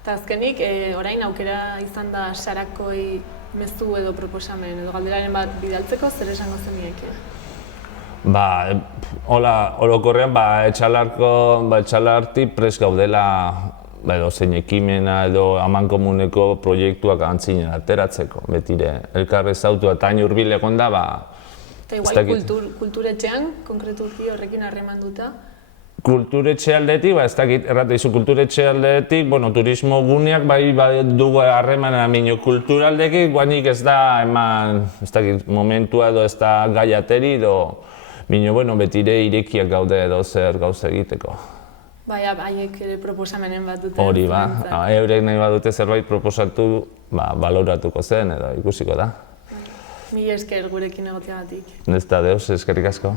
Eta azkenik, orain aukera izan da Sarakoi mezu edo proposamen edo galderaren bat bidaltzeko, zer esango zenieke? Orokorrean, etxalartik prest gaudela edo zein ekimena edo amankomuneko proiektuak antzinen ateratzeko, betire elkarre zautu eta hain hurbil egonda, Eta igual kulturetxean, konkretuki horrekin harremanduta? Kulturetxe aldetik, ez dakit, errateizu kulturetxe aldetik, turismo guneak bai dugu harremana minio kulturaldekin, guanik ez da eman, ez dakit, momentua edo ez da gaiateri edo minio, betire irekiak gaude edo zer gauza egiteko. Haiek ere proposamenen bat dute. Hori eurek nahi badute zerbait proposatu, baloratuko zen edo ikusiko da. Mila esker gurekin egoteagatik. Ez da deus, eskerrik asko.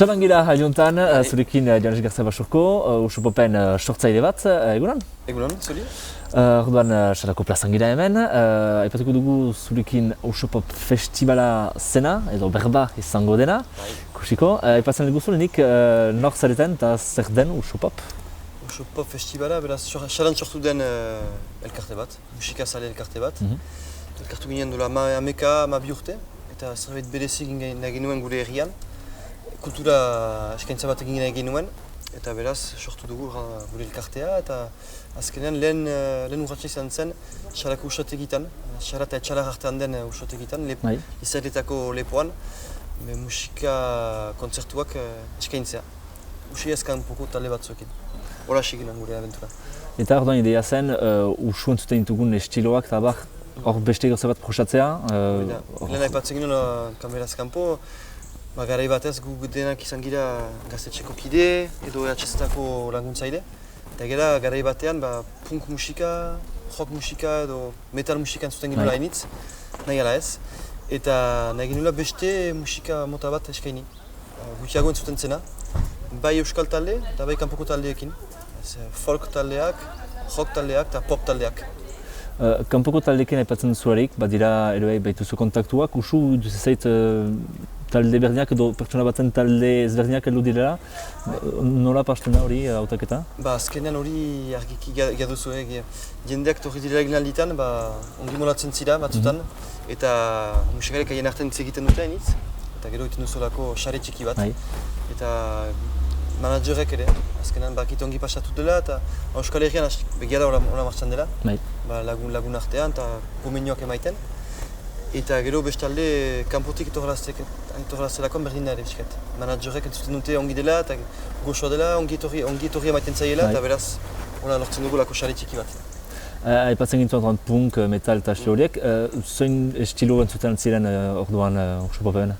Saban gira hailuntan, zurekin Joanes Garza Basurko, Usupopen sortzaile bat, egunon? Egunon, zuri? Orduan, Sarako plazan gira hemen, aipatuko dugu zurekin Usupop festivala zena, edo berba izango dena, ikusiko. Aipatzen dugu zurenik, nor zareten eta zer den Usupop? Usupop festivala, beraz, xaran sortu den elkarte bat, musikazale elkarte bat. Elkartu ginen dola ama bi urte, eta zerbait berezi egin nuen gure herrian. Kultura eskaintza bat egin nuen, eta beraz sortu dugu gure elkartea, eta azkenean lehen urratxe izan zen Sarako usategitan, Sara eta Etxalar artean den usategitan, izaretako lepoan, musika kontzertuak eskaintzea. Usi ezkan poko talde batzuekin. Hola ginen gure abentura. Eta orduan idea zen, usu entzuten ditugun estiloak eta hor beste gauza bat prosatzea? Lehen aipatzen ginen kameraz kanpo, garai batez gu denak izan gira gaztetxeko kide edo EHZ-etako laguntzaile. Eta gara garai batean punk musika, rock musika edo metal musika entzuten ginula hainitz, nahi ala ez. Eta nahi ginula beste musika mota bat eskaini. Gutiago entzuten zena, bai euskal talde eta bai kanpoko taldeekin. Folk taldeak, rock taldeak eta pop taldeak. Kanpoko taldeekin aipatzen zuarik, badira ere baituzu kontaktuak, usu duzizait talde berdinak edo pertsona batzen talde ezberdinak heldu direla, nola pasten da hori hautaketa? Azkenean hori argiki gaduzu, jendeak torri direla egin alditan, ongi molatzen zira batzutan, eta musikarek haien artean hitz egiten dute hainitz, eta gero egiten duzulako sare txiki bat. Eta managerek ere, azkenean bakit ongi pasatu dela, eta Euskal Herrian begiara hola martxan dela, lagun artean eta gomenioak emaiten. Eta gero bestalde kanpotik etorraztelakoan berdin da ere biskat. Managerek entzuten dute ongi dela eta goxoa dela, ongi etorri emaiten zaiela eta beraz hola lortzen dugu lako sare txiki bat. Aipatzen gintuan punk, metal eta estilo horiek, zein estilo entzuten ziren orduan Usupopen?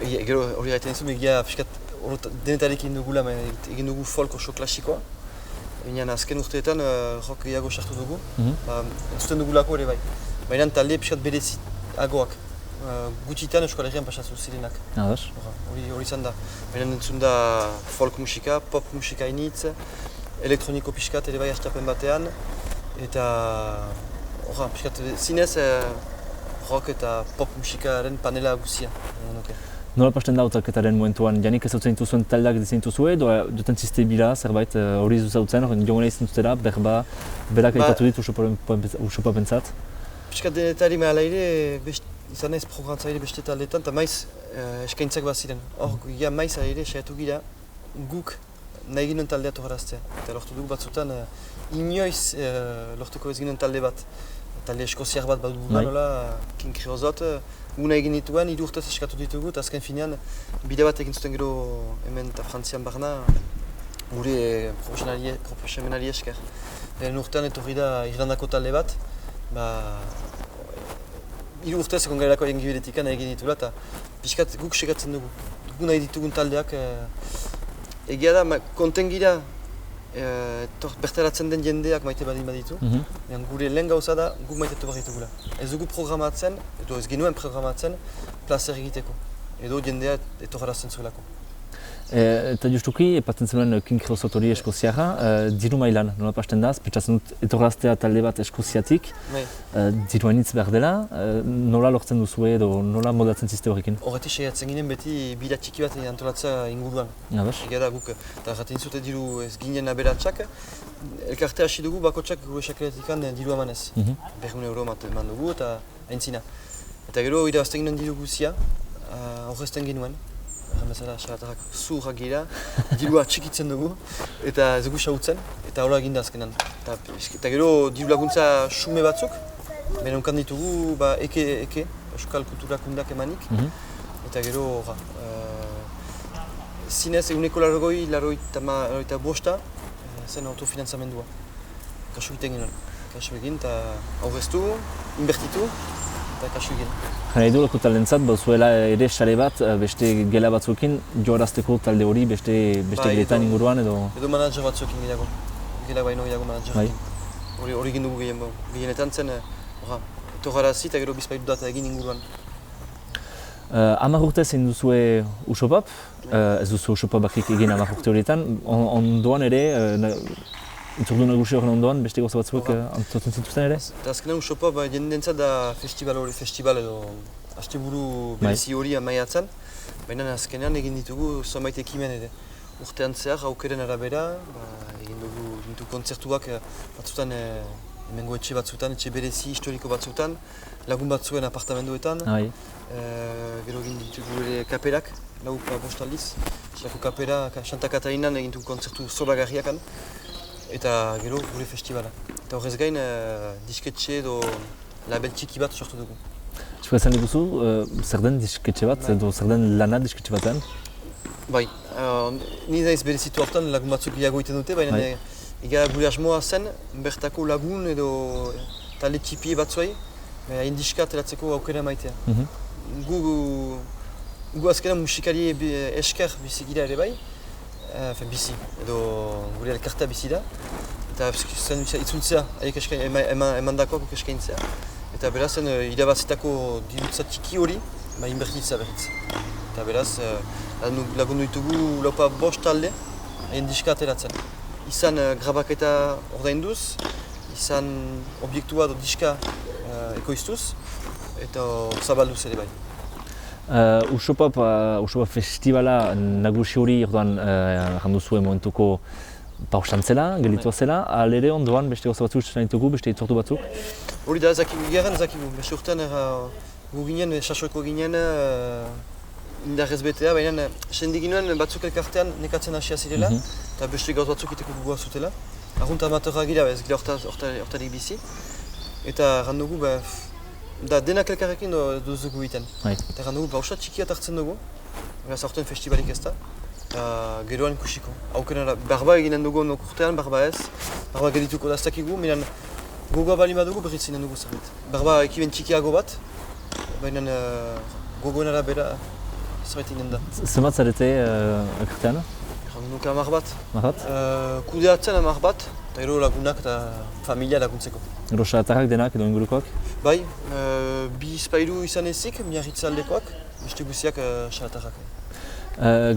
Gero hori gaiten dizu, egia denetarik egin dugula, egin dugu folk oso klasikoa. Baina azken urteetan rock gehiago sartu dugu, entzuten dugulako ere bai. Baina talde piskat bereziagoak, gutxitan Euskal Herrian pasatu zirenak. Hori izan da. Baina entzun da folk musika, pop musika hainitz, elektroniko piskat ere bai hastapen batean, eta piskat zinez rock eta pop musikaren panela guzia. Nola pasten da hautaketaren momentuan, janik ez hautzen dituzuen taldeak dizen dituzue, edo duten ziste bila zerbait hori zuzautzen, jongo nahi zintuztera, berba, berak aipatu dit Usupopentzat? Piskat denetari mehala ere, izan naiz prograntzaile beste taldeetan, eta maiz eskaintzak bat ziren. Hor, maiz ere saiatu gira guk nahi ginen taldea toharaztea. Eta lortu dugu batzutan, inoiz lortuko ez ginen talde bat. Talde eskoziar bat bat dugu nola, King Creozot, guna egin dituen, 3 urtez eskatu ditugu, eta azken finean bide bat egin zuten gero hemen eta Frantzian barna gure profesionali esker. Lehen urtean etorri da Irlandako talde bat, 3 urtez egon garelako egin giberetikan egin ditula, eta pixkat guk segatzen dugu. Dugu nahi ditugun taldeak, egia da, konten gira bertaratzen den jendeak maite badin baditu, gure lehen gauza da guk maitetu behar ditugula. Ez dugu programatzen, edo ez genuen programatzen, plazer egiteko, edo jendea etorrarazten zuelako. Eta justuki, epatzen zenuen King Creosote hori Eskoziara, diru mailan, nola pasten da, pentsatzen dut etorraztea talde bat Eskoziatik, diru hainitz behar dela, nola lortzen duzue edo nola moldatzen ziste horrekin? Horretik saiatzen ginen beti bira txiki bat antolatzea inguruan. Egia da guk, eta jaten zute diru ez ginen aberatsak, elkarte hasi dugu bakotsak gure sakeletikan diru emanez. 200 euro eman dugu eta aintzina. Eta gero irabazten ginen diru guzia, horrezten genuen. Bezala, xalatarrak zuurrak gira, dirua txikitzen dugu, eta ez dugu xautzen, eta hola eginda azkenan. Eta gero diru laguntza xume batzuk, bera unkan ditugu eke, Euskal Kulturakundak emanik, eta gero zinez eguneko laroita bosta zen autofinantzamendua. Kasu egiten ginen, kasu egin eta aurreztu, inbertitu, eta kasu egin. Jara edo lako talentzat, zuela ere sare bat, beste gela batzuekin joarazteko talde hori, beste geletan inguruan edo... Edo manager batzuekin gehiago, gela baino gehiago managerekin. Hori egin dugu gehienetan zen, etorrarazi eta gero bizpaitu data egin inguruan. 10 urte zein duzue Usopop, ez duzu Usopop bakrik egin 10 urte horietan, ondoan ere, itzordu nagusi horren ondoan, beste gauza batzuek antolatzen zituzten ere? Eta azkenean Usopop jendentzat da festival edo asteburu berezi hori maiatzen, baina azkenean egin ditugu zonbait ekimen ere. Urtean zehar, aukeren arabera, egin dugu kontzertuak batzutan hemengo etxe batzutan, etxe berezi historiko batzutan, lagun batzuen apartamenduetan. Gero egin ditugu ere kaperak, laupa bost aldiz. Zerako kapera, Santa Katarinan egin dugu kontzertu zoragarriakan. Eta gero gure festivala. Eta horrez gain, disketxe edo label txiki bat sortu dugu. Txuka esan diguzu, zer den disketxe bat, edo zer den lana disketxe batean? Bai, ni naiz berezitu hortan lagun batzuk gehiago egiten dute, baina gure asmoa zen bertako lagun edo talde txipi batzuei hain diska ateratzeko aukera maitea. Gu azkenan musikari esker bizi gira ere bai, bizi, edo gure elkartea bizi da, eta zen itzultzea, emandakoak eskaintzea. Eta beraz, irabazitako dirutza txiki hori, inbertitzea berriz. Eta beraz, lagundu ditugu laupa bost talde, hain diska ateratzen. Izan grabaketa ordainduz, izan obiektua edo diska ekoiztuz, eta zabalduz ere bai. Usopop festivala nagusi hori orduan jandu zuen momentuko pausan zela, gelitua zela, alere ondoan beste gauza batzuk txetan ditugu, beste itzortu batzuk? Hori da, garen zakigu, beste urtean gu ginen, sasoeko ginen indarrez betea, baina sendi ginen batzuk elkartean nekatzen hasia zirela, eta beste gauz batzuk iteko gugoa zutela. Arrunt amatorra gira, ez gira hortarik bizi, eta randugu, denak elkarrekin duzugu egiten. Eta randugu, pausa txikiat hartzen dugu, beraz aurten festivalik ez da, eta geroan ikusiko. Aukenara, barba eginen dugu nok urtean, barba ez, barba gedituko da ez dakigu, minan gogoa bali badugu berriz zinen dugu zerbait. Barba ekiben txikiago bat, baina gogoen arabera zerbait inen da. Zenbat zarete elkartean? Nuke 10 bat. Kudeatzen 10 bat, eta gero lagunak eta familia laguntzeko. Gero xalatarrak denak edo ingurukoak? Bai, bi izpairu izan ezik, miarritza aldekoak, beste guziak xalatarrak.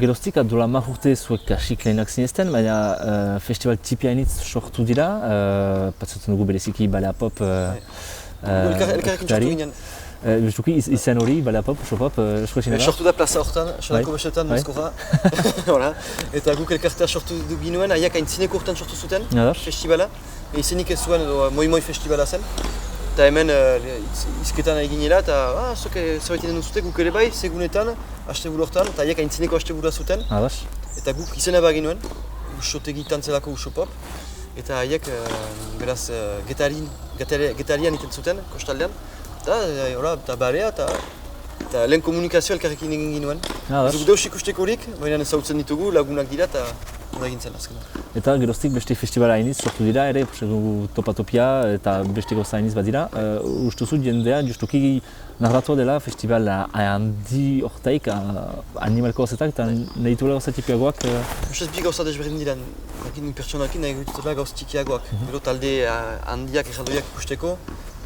Geroztik, dola 10 urte zuek kasik lehenak zinezten, baina festival tipi hainitz sortu dira, patzatzen dugu bereziki Balea Pop elkarrekin sortu ginen. Justuki, izen hori, Balea Pop, Usopop, esko ezin sortu da plaza hortan, Xalako Bestetan, Moskorra. Eta guk elkartea sortu ginuen, aiak aintzineko urtean sortu zuten, festivala. Izenik ez zuen edo moi festivala zen. Eta hemen izketan eginela eta zuek zerbait inen duzute guk ere bai, segunetan, asteburu hortan, eta aiak aintzineko asteburua zuten. Eta guk izena baginuen, usotegi tantzelako Usopop. Eta aiak, beraz, getarian iten zuten, kostaldean. Eta barea eta lehen komunikazio elkarrekin egin ginuen. Ez dugu deus ikustekorik, baina ezautzen ditugu, lagunak dira eta hori egin zen azkena. Eta geroztik beste festivala hainiz sortu dira ere, Topatopia eta beste gauza hainiz bat dira. Ustuzu jendea justuki narratua dela festival handi hortaik, animalko gauzetak eta nahi dituela gauza tipiagoak. Ustez bi gauza desberdin diren, pertsonakin nahi dutela gauz txikiagoak. Gero talde handiak erraldoiak ikusteko,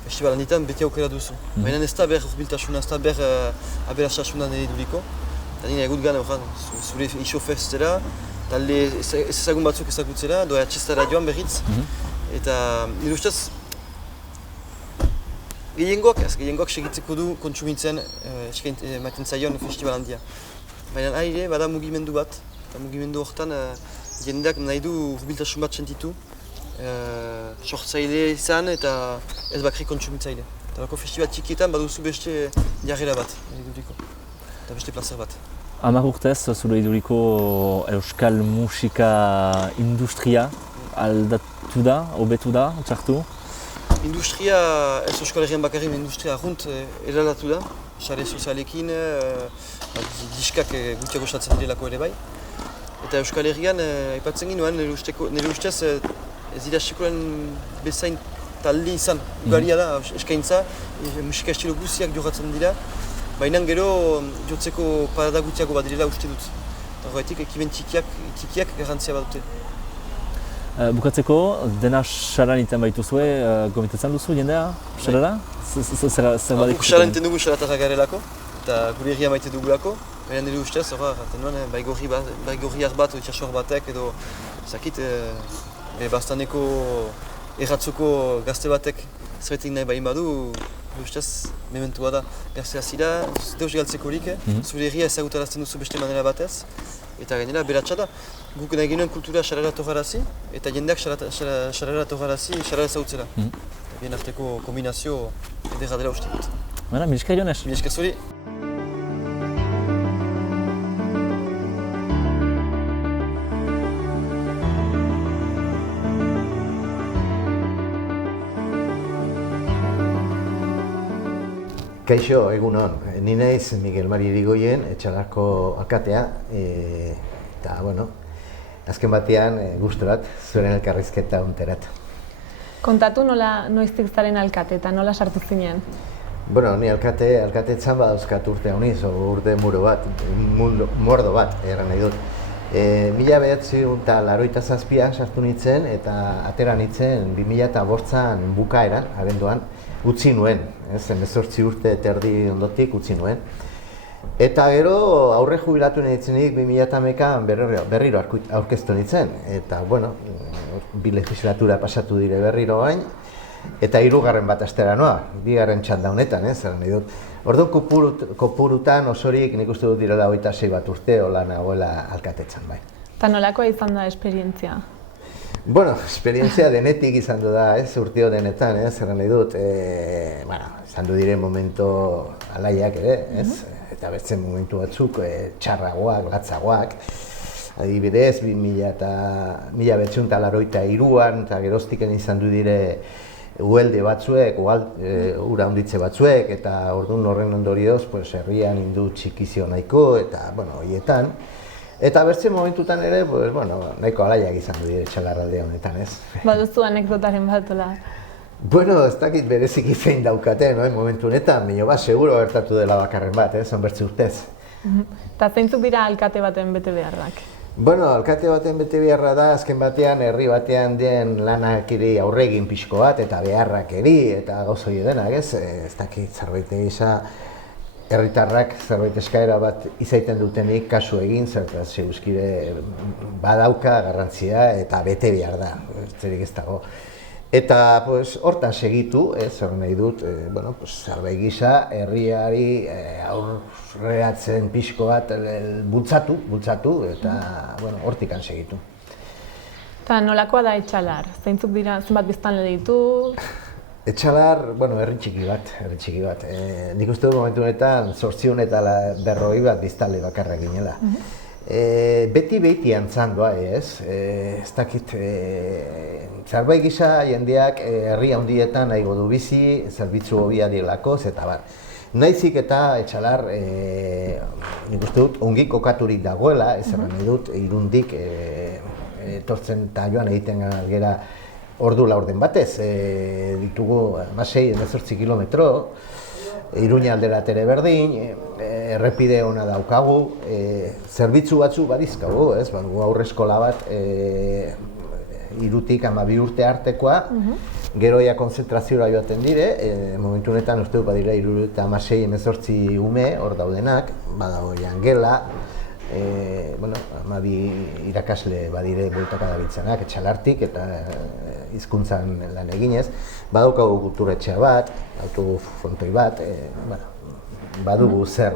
festival handietan beti aukera duzu. Baina ez da behar urbiltasuna, ez da behar aberastasuna nahi duriko. Eta nire egut gana zure iso festera, talde ezagun batzuk ezagutzera, doa atxestara joan berriz. Eta nire ustez, gehiengoak segitzeko du kontsumitzen ematen zaion festival handia. Baina aire bada mugimendu bat, eta mugimendu horretan jendeak nahi du urbiltasun bat sentitu, sortzaile izan eta ez bakri kontsumitzaile. Eta lako festival txikietan baduzu beste jarrera bat, eta beste plazer bat. 10 urtez, zure iduriko euskal musika industria aldatu da, hobetu da, txartu? Industria, ez Euskal Herrian bakarrik, industria arrunt eraldatu da. Sare sozialekin, diskak gutiago saltzen direlako ere bai. Eta Euskal Herrian, aipatzen ginoen, nire ustez ez dira sekulan bezain talde izan. Ugaria da, eskaintza, musika estilo guziak jokatzen dira. Baina gero jotzeko parada gutiago bat direla uste dut. Eta horretik ekimen txikiak garrantzia bat dute. Bukatzeko, dena xaran iten baituzue, gomitatzen duzu jendea, xarara? Zer badek? Xaran iten dugu xaratarra garelako, eta gure herria maite dugulako. Baina nire ustez, horretan nuen, baigorriak bat, itxasor batek edo zakit, bastaneko erratzuko gazte batek zerretik nahi bain badu, ustez, mementua da. Gaztea zira, deus galtzekorik, zure herria ezagutarazten duzu beste manera batez, eta gainera beratxa da. Guk nahi genuen kultura xarara togarazi, eta jendeak xarara togarazi, xarara ezagutzera. Bien arteko kombinazio ederra dela uste dut. Mila esker Jones. Mila esker zuri. Kaixo, egunon. Ni naiz Miguel Mari Irigoyen, Etxalarko alkatea, eta, bueno, azken batean gusturat zuen elkarrizketa honterat. Kontatu noiztik zaren alkate eta nola sartu zinen? Bueno, ni alkatetzan badauzkat urte honiz, urte mordo bat, erran nahi dut. 1987an sartu nintzen eta atera nintzen 2005an bukaeran, abenduan, utzi nuen, 18 urte eta erdi ondotik utzi nuen. Eta gero aurre jubilatu nintzenik 2011an berriro aurkeztu nintzen. Eta, bueno, bi legislatura pasatu dire berriro bain, eta 3. bat astera noa, 2. txanda honetan, zer nahi dut. Orduan kopurutan osorik nik uste dut direla 26 bat urte, hola nagoela alkatetzan bai. Eta nolakoa izan da esperientzia? Bueno, esperientzia denetik izan du da, urteo denetan, zer nahi dut. Izan du dire momento alaiak ere, eta beste momentu batzuk txarragoak, latzagoak. Adibidez, 1983an eta geroztiken izan du dire uelde batzuek, ura handitze batzuek, eta orduan horren ondorioz, herrian hindu txikizio nahiko, eta, horietan. Eta bertze momentutan ere, nahiko alaiak izan du dire Etxalarralde honetan, ez? Baduzu anekdotaren batola? Bueno, ez dakit bereziki zein daukaten, momentu honetan, baina seguro gertatu dela bakarren bat, bertze urtez. Eta zeintzuk dira alkate baten bete beharrak? Bueno, alkate baten bete beharra da, azken batean, herri batean den lanak aurre egin pixko bat, eta beharrak eta gauzoi denak, ez dakit zerbait egisa, herritarrak zerbait eskaera bat izaiten dutenik kasu egin, zertaz euskire badauka garrantzia eta bete behar da, zerik ez dago. Eta hortan segitu, zer nahi dut, zerbait gisa, herriari aurreatzen pixko bat bultzatu, eta hortikan segitu. Eta nolakoa da Etxalar? Zeintzuk dira, zenbat biztanle ditu? Etxalar, herri txiki bat. Nik uste dut momentu honetan 850 bat biztanle bakarra ginela. Beti antzan doa, ez dakit, zerbait gisa jendeak herri handietan nahi du bizi, zerbitzu hobia direlakoz, eta bar. Naizik eta Etxalar, nik uste dut, ongi kokaturik dagoela, ez nahi dut, Irundik etortzen eta joan egiten gera ordu laurden batez. Ditugu 6-18 kilometro, Iruña aldera ere berdin, errepide ona daukagu, zerbitzu batzu badizkagu, ez? Badugu aurreskola bat, 3 eta 12 urte artekoa, gero ja konzentraziora joaten dire, momentu honetan uste dut badira 76-18 ume hor daudenak, badago jangela, 12 irakasle badire bueltaka dabiltzanak, Etxalartik eta hizkuntzan lan eginez, badaukagu kulturetxea bat, autofrontoi bat, badugu zer,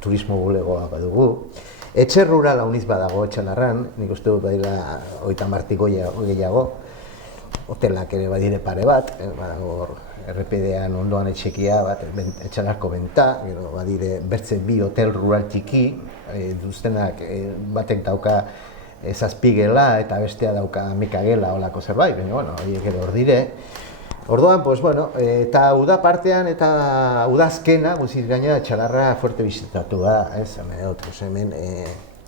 turismo bulegoa badugu. Etxe rurala uniz badago Etxalarran, nik uste dut badira 30 gehiago, hotelak ere badire pare bat, badago errepidean ondoan etxekia bat, Etxalarko benta, gero badire bertze 2 hotel rural txiki, duztenak batek dauka 7 gela eta bestea dauka 11 gela olako zerbait, baina horiek ere hor dire. Orduan, eta uda partean eta udazkena, guziz gaina Etxalarra fuerte bizitatu da, ez, hemen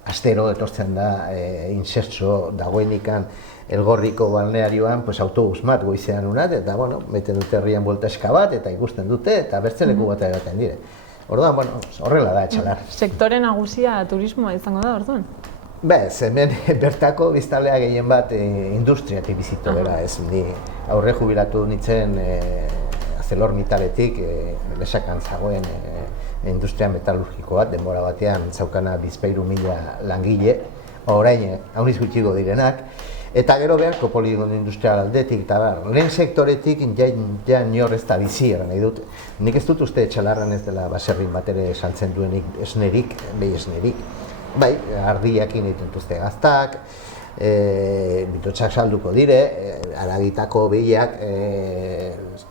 astero etortzen da insertxo dagoenikan Elgorriko balnearioan autobus bat goizean unat, eta meten dute herrian bueltaska bat, eta ikusten dute, eta bertzeleku bat egaten dire. Orduan, horrela da Etxalar. Sektore nagusia turismoa izango da, orduan? Bez, hemen bertako biztanlea gehien bat industriatik bizito bera, ez, ni aurre jubilatu nintzen ArcelorMittaletik, Lesakan zagoen industria metalurgiko bat, denbora batean zaukana 2.000 langile, orain hauniz gutxiko direnak, eta gero beharko poligon industrial aldetik, eta lehen sektoretik ja nior ez da bizi, nahi dut. Nik ez dut uste Etxalarran ez dela baserrin bat ere saltzen duenik esnerik, behi esnerik. Bai, ardiakin egiten duzte gaztak, bitotxak salduko dire, aragitako behiak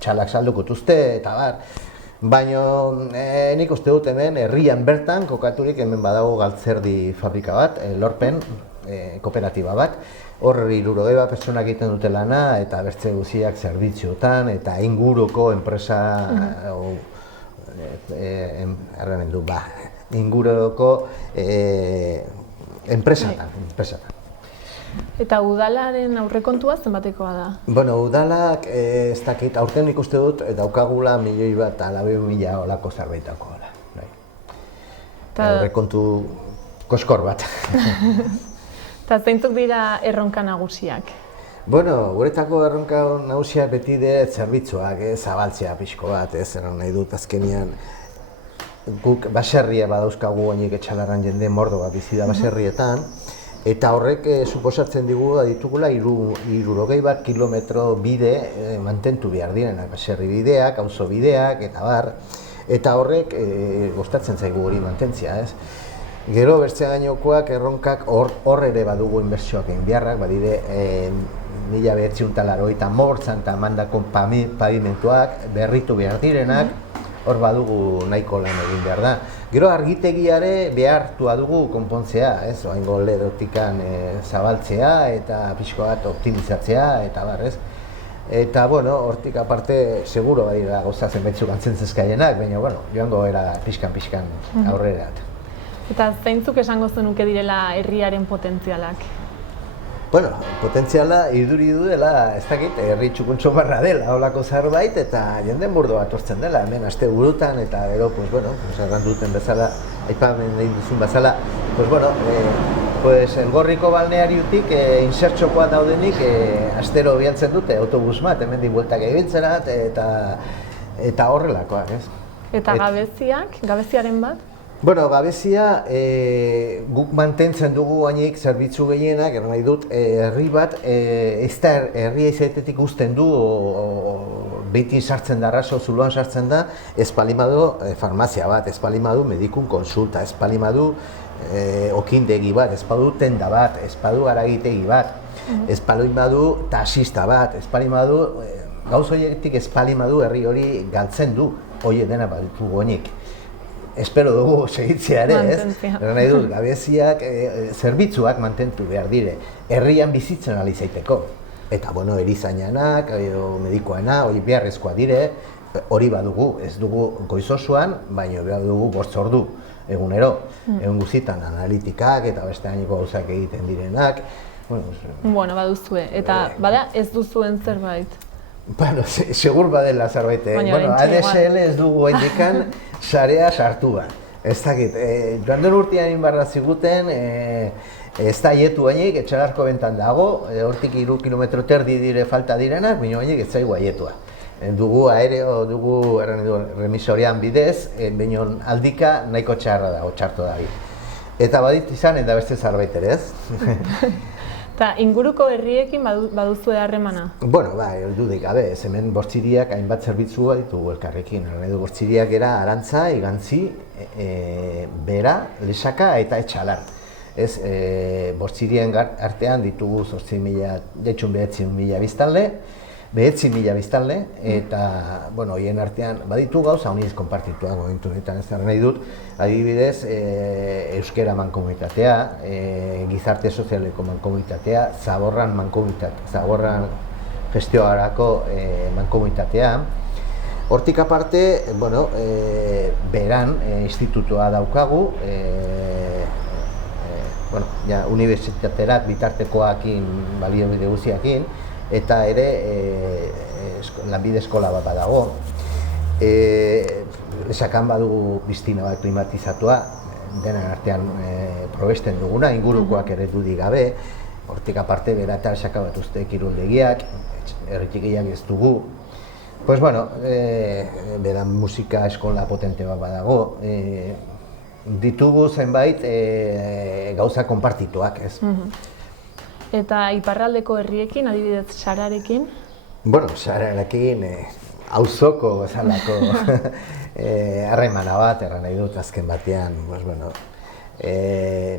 txalak salduko duzte, eta bar. Baina nik uste dut hemen herrian bertan kokaturik hemen badago galtzerdi fabrika bat, Lorpen, kooperatiba bat. Hor 60 pertsona egiten dute lana eta bertze guztiak zerbitziotan eta inguruko enpresa, inguruko enpresatan. Eta udalaren aurrekontua zenbatekoa da? Udalak ez dakit, aurten ikuste dut daukagula 1.400.000 olako zerbaitakoa da. Aurrekontu koskor bat. Eta zeintzuk dira erronka nagusiak? Guretako erronka nagusiak beti de zerbitzuak, zabaltzea pixko bat, nahi dut azkenian. Guk baserria badauzkagu oinik Etxalarran jende mordo bat bizi da baserrietan, eta horrek suposatzen digu ditugula 60 kilometro bide mantentu behar direnak, baserri bideak, auzo bideak, eta bar. Eta horrek gustatzen zaigu hori mantentzia, ez? Gero bertzea gainokoak erronkak hor ere badugu inbertsioak egin beharrak, badire 1980 eta mandako pavimentuak berritu behar direnak, hor badugu nahiko lan egin behar da. Gero argitegiare behartua dugu konpontzea, ez? Oaingo ledotikan zabaltzea eta pixko bat optimizatzea, eta bar, ez? Eta, hortik aparte, seguro badira gauza zenbaitzuk antzentzeskaienak, baina, joango era pixkan aurrera. Eta zeintzuk esango zenuke direla herriaren potentzialak? Potentziala iduri duela, ez dakit, herri txukuntxo barra dela, holako zerbait, eta jende murdo bat ortzen dela, hemen aste burutan, eta gero, erran duten bezala, aipamen egin duzun bezala, Elgorriko balneariotik insertxokoa daudenik astero bialtzen dute autobus bat, hemendik bueltak ibiltzerat, eta horrelakoak, ez? Eta gabeziaren bat? Gabezia guk mantentzen dugu hainik zerbitzu gehienak, nahi dut, herri bat, ez da herria izatetik uzten du, beti sartzen da, raso zuloan sartzen da, ez palimadu farmazia bat, ez palimadu medikun konsulta, ez palimadu okindegi bat, ez padu tenda bat, ez padu aragitegi bat, ez palimadu taxista bat, ez palimadu, gauz horietik ez palimadu herri hori galtzen du, hori dena baditugu hainik. Espero dugu segitzea ere, ez? Nahi dut, gabeziak, zerbitzuak mantentu behar dire, herrian bizitzen ali zaiteko. Eta, erizainanak, medikoena, hori beharrezkoa dire, hori badugu, ez dugu goizosuan, baina behar dugu 5 ordu egunero. Egun guzitan analitikak eta beste gaineko gauzak egiten direnak, Bueno, baduzue. Eta, bada, ez duzuen zerbait. Bueno, segur badela zerbait. Bueno, ADSL ez dugu haindikan sarea sartu bat. Ez dakit, joan den urtean inbarra ziguten, ez da aietu hainik, Etxalarko bentan dago, hortik 3 kilometro terdi dire falta direnak, baina hainik ez zaigu aietua. Dugu aereo, dugu remisorian bidez, baina aldika nahiko txarra dago, txarto dago. Eta badit izan, eta beste zerbait ere, ez? Eta inguruko herriekin baduzue harremana? Bueno, dudik gabe, hemen Bortziriak hainbat zerbitzua ditugu elkarrekin. Bortziriak era Arantza, Igantzi, Bera, Lesaka eta Etxalar. Bortzirien artean ditugu 9.000 biztanle, 9.000 biztanle, eta, bueno, horien artean baditu gauza honiz konpartituak momentu honetan ez nahi dut. Adibidez, euskera mankomunitatea, gizarte sozialeko mankomunitatea, Zaborran mankomunitatea, Zaborran gestioarako mankomunitatea. Hortik aparte, bueno, Beran institutua daukagu, bueno, ja, unibertsitaterat bitartekoakin, baliabide guztiakin, eta ere lanbide eskola bat badago. Lesakan badugu biztina bat klimatizatua, denen artean probesten duguna, ingurukoak ere dudik gabe. Hortik aparte, Bera eta Lesaka bat uste kiroldegiak, herritikiak ez dugu. Pues bueno, Beran musika eskola potente bat badago. Ditugu zenbait gauza konpartituak, ez? Eta iparraldeko herriekin, adibidez Sararekin? Bueno, Sararekin auzoko bezalako harremana bat, erran nahi dut azken batean,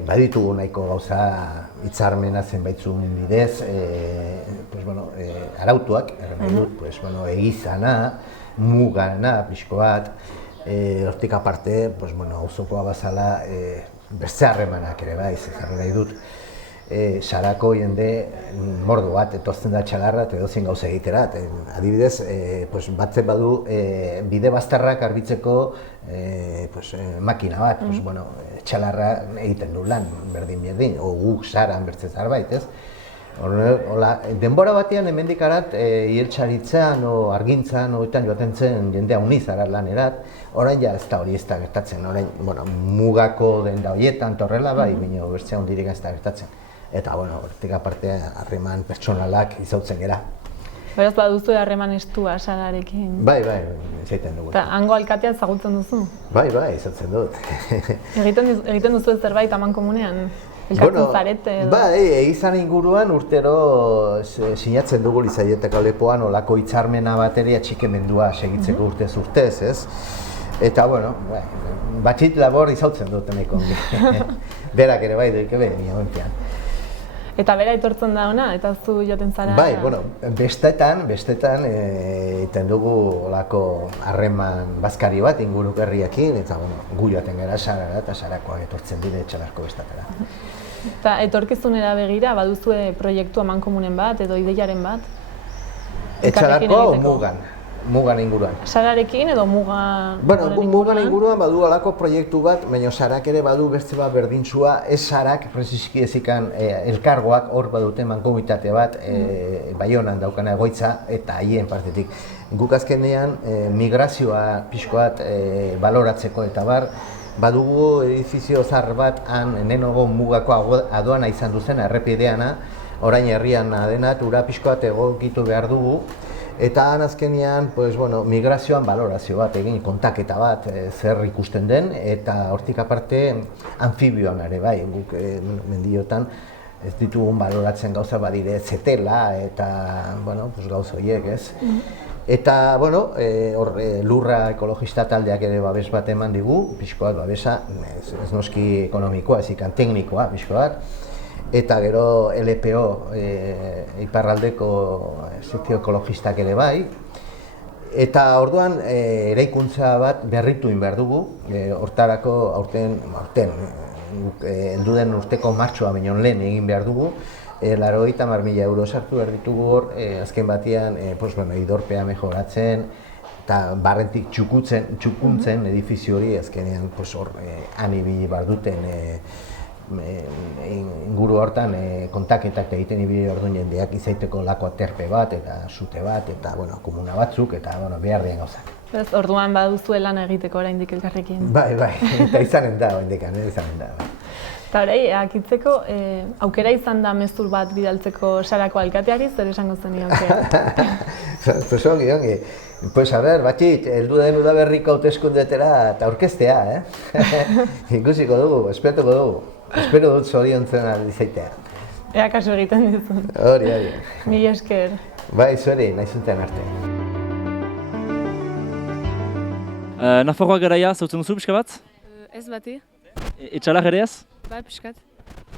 baditugu nahiko gauza hitzarmena zenbaitzun bidez, arautuak, erran nahi dut, egizana, mugana, pixko bat, hortik aparte, auzokoa bazala beste harremanak ere bai, erran nahi dut. Sarako jende mordo bat etortzen da Etxalarra eta edozein gauza egitera. Adibidez, batzen badu bide bazterrak garbitzeko makina bat. Etxalarra egiten du lan, berdin, o guk Saran bertze zerbait, ez? Denbora batean hemendik arat ieltsaritzan o argintzan joaten zen jendea uniz arat lanerat, orain ja ez da hori ez da gertatzen, orain mugako denda horietan torrela bai, baina bertzea hondirik ez da gertatzen. Eta, hortik aparte harreman pertsonalak izautzen gera. Beraz, baduzu harreman estua Sararekin? Bai, izaiten dugu. Eta hango alkatea ezagutzen duzu? Bai, izautzen dut. Egiten duzu zerbait amankomunean? Elkartzen zarete edo? Bai, egizan inguruan urtero sinatzen dugu Lizaietako lepoan olako hitzarmena bateria txikemendua segitzeko urtez, ez? Eta, batxit labor izautzen dut nahiko. Berak ere bai doik ebe, nire hontean. Eta bera etortzen da ona, eta zu joten zara? Bai, bestetan egiten dugu olako harreman bazkari bat inguruk herriakin, eta gu joaten gara Sarara eta Sarakoak etortzen dire Etxalarko bestatera. Eta etorkizunera begira, baduzue proiektu amankomunen bat edo ideiaren bat? Etxalarko mugan inguruan. Sararekin edo mugan inguruan? Mugan inguruan badu alako proiektu bat, baina Sarak ere badu beste bat berdintzua, ez Sarak, prezizki ezikan elkargoak hor badute mankomunitate bat, Baionan daukana egoitza eta haien partetik. Guk azkenean migrazioa pixko bat baloratzeko eta bar, badugu edifizio zahar bat han Nenogo mugako aduana izan duzen errepideana, orain herrian dena, ura pixko bat egokitu behar dugu. Eta han azkenean, migrazioan balorazio bat egin, kontaketa bat, zer ikusten den, eta hortik aparte anfibioan ere bai, guk mendiotan ez ditugun baloratzen gauza badire zetela eta gauza horiek, ez? Eta, lurra ekologista taldeak ere babes bat eman digu, pixko bat babesa, ez noski ekonomikoa, ez ikan teknikoa, pixko bat. Eta gero LPO, iparraldeko sekzio ekologistak ere bai. Eta orduan eraikuntza bat berritu behar dugu, hortarako aurten, heldu den urteko martxoa baino lehen egin behar dugu. 80.000 euro sartu behar ditugu hor, azken batean idorpea mejoratzen, eta barrentik txukuntzen edifizio hori, azkenean han ibili behar duten inguru hortan kontaketak egiten ibili orduan jendeak izaiteko lako aterpe bat eta sute bat eta komuna batzuk eta behar dien gauzak. Beraz, orduan baduzue lan egiteko oraindik elkarrekin. Bai, eta izanen da, izanen da. Eta orai, akitzeko, aukera izan da mezur bat bidaltzeko Sarako alkateari, zer esango zenioke? Pues ongi. Pues a ver, Batxit, heldu den udaberriko hauteskundetara eta orkestea, Ikusiko dugu, esperatuko dugu. Espero dut zoriontzen aldizaitea. Ea kasu egiten dizun. Hori. Mila esker. Bai, zueri, nahi zuntean arte. Nafarroa garaia zautzen duzu pixka bat? Ez bati. Etxalak ere ez? Ba, pixkat.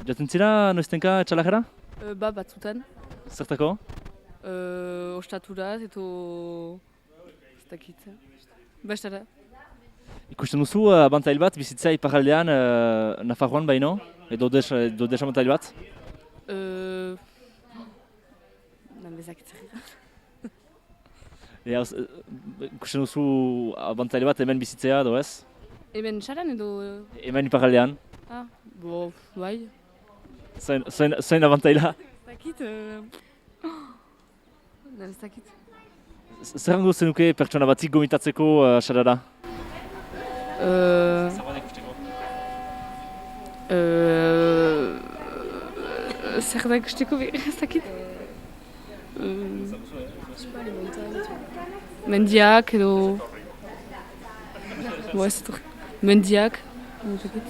Jaten zira noiztenka etxalakera? Ba, batzutan. Zertako? Ostaturaz, eto... ez dakit. Bestara. Ikusten duzu abantail bat bizitzea iparraldean Nafarroan baino? Edo desabantail bat? Bezakitzer. Ikusten duzu abantail bat hemen bizitzea edo ez? Hemen txaran edo... Hemen iparraldean? Bai. Zain abantaila? Ez dakit. Ez dakit. Zer hango zenuke pertsona batik gomitatzeko sarara? Zer da ikusteko ez dakit. Mendiak edo... ez dut. Mendiak. Ez dakit.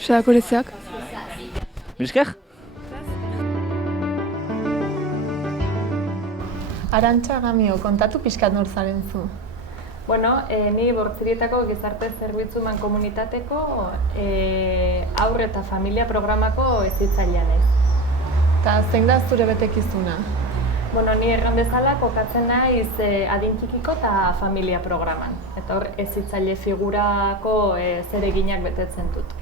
Sarako lezeak. Milesker? Arantxa Gamio, kontatu pixkat nor zaren zu? Bueno, ni Bortzirietako gizarte zerbitzu mankomunitateko haur eta familia programako hezitzailea naiz. Eta zein da zure betekizuna? Bueno, ni erran bezala kokatzen naiz adin txikiko eta familia programan. Eta hor hezitzaile figurako zereginak betetzen dut.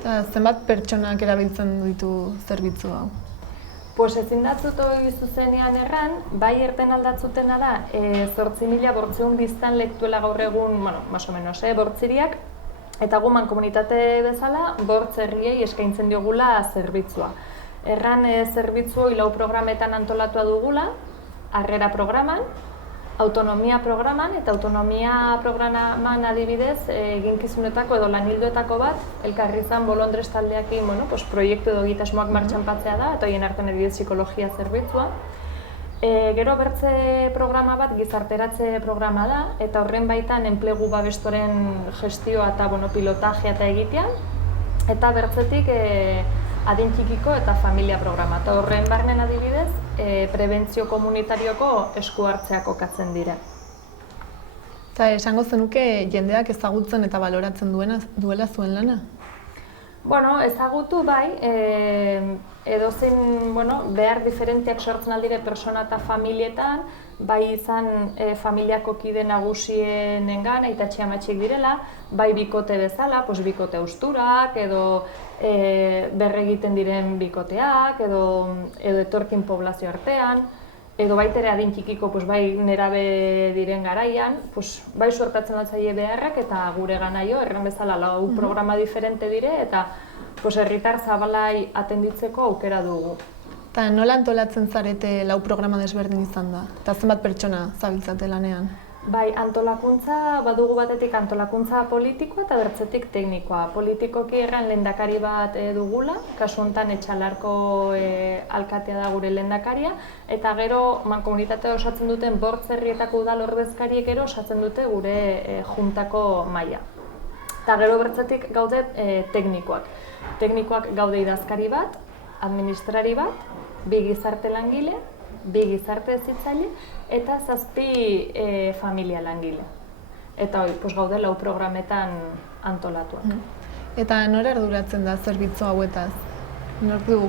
Eta zenbat pertsonak erabiltzen ditu zerbitzu hau? Pues ezin datzut hori zuzenean erran, bai erten aldatzutena da 8.800 biztan lektuela gaur egun, más o menos, Bortziriak, eta gu mankomunitate bezala, Bortz herriei eskaintzen diogula zerbitzua. Erran zerbitzu lau programetan antolatua dugula, harrera programan, autonomia programan, eta autonomia programan adibidez eginkizunetako edo lanildoetako bat, elkarrizan Bolondres taldeakin proiektu edo egitasmoak martxan patzea da, eta horien artean adibidez psikologia zerbitzua. Gero bertze programa bat gizarteratze programa da, eta horren baitan enplegu babestoren gestioa eta pilotajea eta egitea, eta bertzetik adin txikiko eta familia programa. Eta horren barnen adibidez, prebentzio komunitarioko esku hartzea kokatzen dira. Eta esango zenuke jendeak ezagutzen eta baloratzen duela zuen lana? Bueno, ezagutu bai, edozein behar diferenteak sortzen aldire persona eta familietan, bai izan familiako kide nagusienengan, aitatxe amatxik direla, bai bikote bezala, bikote austurak, edo berregiten diren bikoteak, edo etorkin poblazio artean, edo baitere adin txikiko bai nerabe diren garaian, bai suertatzen altzaile beharrak eta gure ganaio, erran bezala lau programa diferente dire, eta herritar zabalai atenditzeko aukera dugu. Eta nola antolatzen zarete lau programa desberdin izan da? Eta zenbat pertsona zabiltzate lanean? Bai, antolakuntza badugu batetik antolakuntza politikoa eta bertzetik teknikoa. Politikoki erran lehendakari bat dugula, kasu honetan Etxalarko alkatea da gure lehendakaria, eta gero mankomunitatea osatzen duten Bortz herrietako udal ordezkariek ero osatzen dute gure juntako maila. Eta gero bertzetik gaude teknikoak. Teknikoak gaude idazkari bat, administrari bat, 2 gizarte langile, 2 gizarte hezitzaile eta 7 familia langile. Eta gaude lau programetan antolatuak. Eta nora arduratzen da zerbitzu hauetaz? Nork du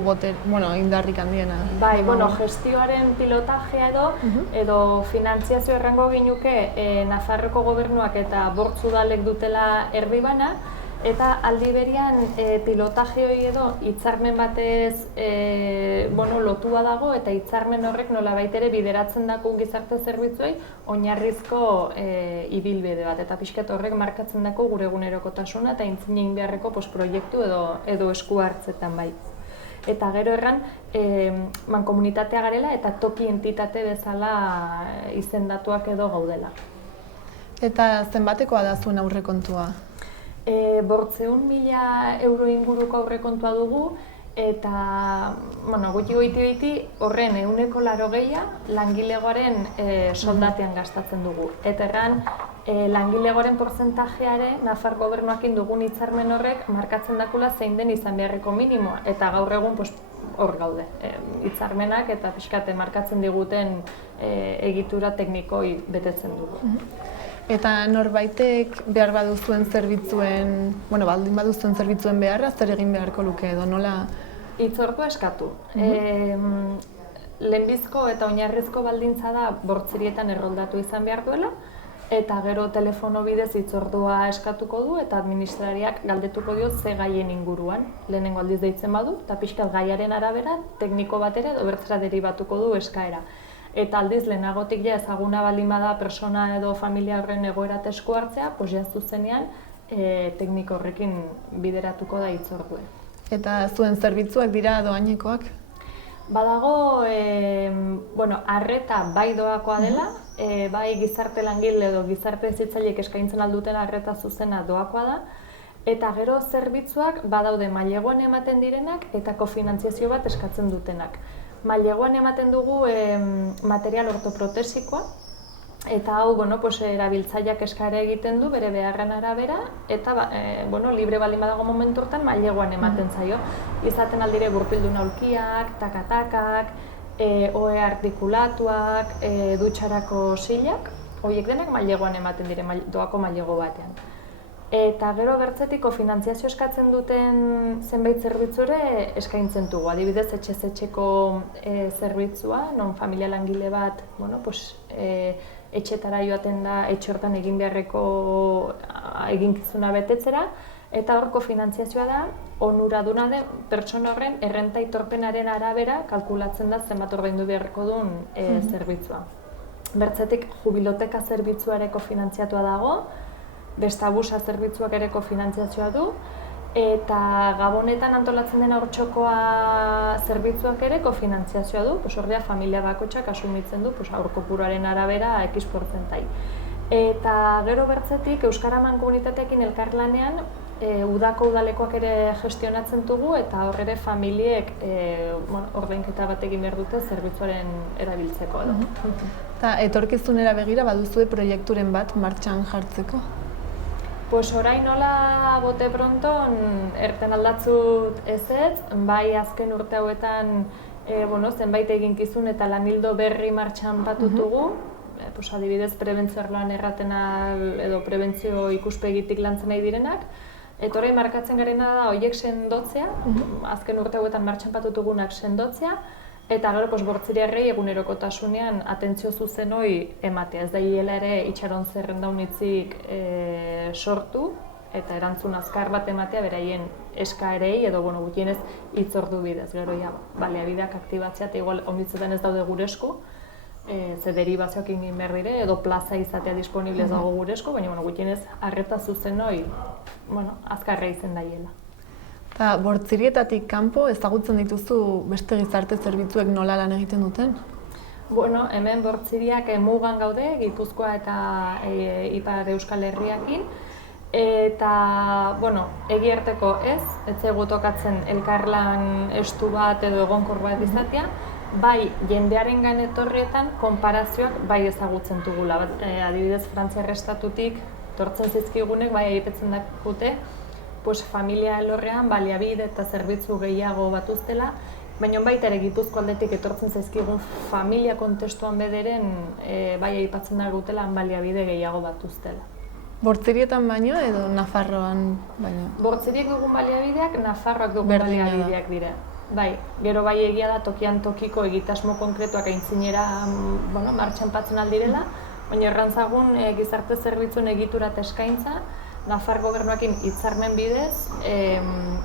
indarrik handiena? Bai, gestioaren pilotajea edo finantziazio errango ginuke Nafarroko gobernuak eta Bortz udalek dutela erdibana, eta aldi berian pilotaje hori edo hitzarmen batez lotua dago eta hitzarmen horrek nolabait ere bideratzen dako gizarte zerbitzuei oinarrizko ibilbide bat eta pixkat horrek markatzen dako gure egunerokotasuna eta aintzinen beharreko proiektu edo esku hartzetan bai. Eta gero erran, mankomunitatea garela eta toki entitate bezala izendatuak edo gaudela. Eta zenbatekoa da zuen aurrekontua? 500.000 euro inguruko aurrekontua dugu eta gutxi horren 80% langilegoaren soldatean gastatzen dugu. Eta erran, langilegoaren portzentajeare Nafar gobernuakin dugun hitzarmen horrek markatzen dakula zein den izan beharreko minimoa. Eta gaur egun hor gaude, hitzarmenak eta pixkate markatzen diguten egitura teknikoi betetzen dugu. Eta norbaitek behar baduzuen zerbitzuen, baldin baduzuen zerbitzuen beharra, zer egin beharko luke edo nola? Hitzordua eskatu. Lehenbizko eta oinarrizko baldintza da bortzirietan erroldatu izan behar duela, eta gero telefono bidez hitzordua eskatuko du eta administrariak galdetuko dio ze gaien inguruan. Lehenengo aldiz deitzen badu, eta pixkat gaiaren arabera, tekniko bat ere edo bertzera deribatuko du eskaera. Eta aldiz lehenagotik ezaguna baldin bada persona edo familia horren egoera esku hartzea, zuzenean tekniko horrekin bideratuko da hitzordua. Eta zuen zerbitzuak dira dohainekoak? Badago, arreta bai doakoa dela, bai gizarte langile edo gizarte hezitzaileek eskaintzen alduten arreta zuzena doakoa da, eta gero zerbitzuak badaude maileguan ematen direnak eta kofinantziazio bat eskatzen dutenak. Maileguan ematen dugu material ortoprotesikoa, eta hau erabiltzaileak eskaera egiten du bere beharren arabera, eta libre baldin badago momentu hortan maileguan ematen zaio. Izaten aldire gurpildun aulkiak, takatakak, ohe artikulatuak, dutxarako silak, horiek denak maileguan ematen dire, doako mailego batean. Eta gero bertzetik kofinantziazio eskatzen duten zenbait zerbitzu ere eskaintzen dugu. Adibidez, etxez-etxeko zerbitzua, non familia langile bat etxetara joaten da etxe hortan egin beharreko eginkizuna betetzera, eta hor kofinantziazioa da, onuraduna den pertsona horren errenta aitorpenaren arabera kalkulatzen da zenbat ordaindu beharreko duen zerbitzua. Bertzetik, jubiloteka zerbitzua ere kofinantziatua dago, bestabusa zerbitzuak ere kofinantziazioa du, eta Gabonetan antolatzen den haurtxokoa zerbitzuak ere kofinantziazioa du, ordea familia bakoitzak asumitzen du haur kopuruaren arabera X portzentai. Eta gero bertzetik Euskara Mankomunitateekin elkarlanean udako udalekoak ere gestionatzen dugu eta hor ere familiek ordainketa bat egin behar dute zerbitzuaren erabiltzeko edo. Eta etorkizunera begira baduzue proiekturen bat martxan jartzeko? Orain nola bote pronton erten aldatzut ezetz, bai azken urte hauetan zenbait eginkizun eta lanildo berri martxan batutugu, adibidez prebentzio arloan erraten edo prebentzio ikuspegitik lantzen nahi direnak, eta orain markatzen garena da horiek sendotzea, azken urte hauetan martxan batutugunak sendotzea, eta gero bortziriarrei egunerokotasunean atentzio zuzen hori ematea. Ez da hiela ere itxaron zerrendaunitzik sortu eta erantzun azkar bat ematea beraien eskaerei edo gutienez hitzordu bidez. Gero baliabideak aktibatzea eta igual onditzuten ez daude gure esku, ze deribazioak egin behar dire edo plaza izatea disponible ez dago gure esku, baina gutienez arreta zuzen hori azkarra izen daiela. Eta bortzirietatik kanpo ezagutzen dituzu beste gizarte zerbitzuek nola lan egiten duten? Hemen bortziriak mugan gaude, Gipuzkoa eta Ipar Euskal Herriakin. Eta, egiarteko ez zaigu tokatzen elkarlan estu bat edo egonkor bat izatea, bai jendearengan etorrietan konparazioak bai ezagutzen dugula. Adibidez, Frantziar Estatutik tortzen zizkigunek bai aipatzen dakute, familia elorrean baliabide eta zerbitzu gehiago batuztela, baina baita ere Gipuzko aldetik etortzen zaizkigun familia kontestuan bederen bai aipatzen dagutela baliabide gehiago batuztela. Bortzirietan baino edo Nafarroan baino? Bortziriek dugun baliabideak Nafarroak dugun baliabideak dira. Bai, gero bai egia da tokian tokiko egitasmo konkretuak aintzinera martxan patzen aldirela, baina errantzagun gizarte zerbitzuen egitura eta eskaintza Nafar gobernuakin hitzarmen bidez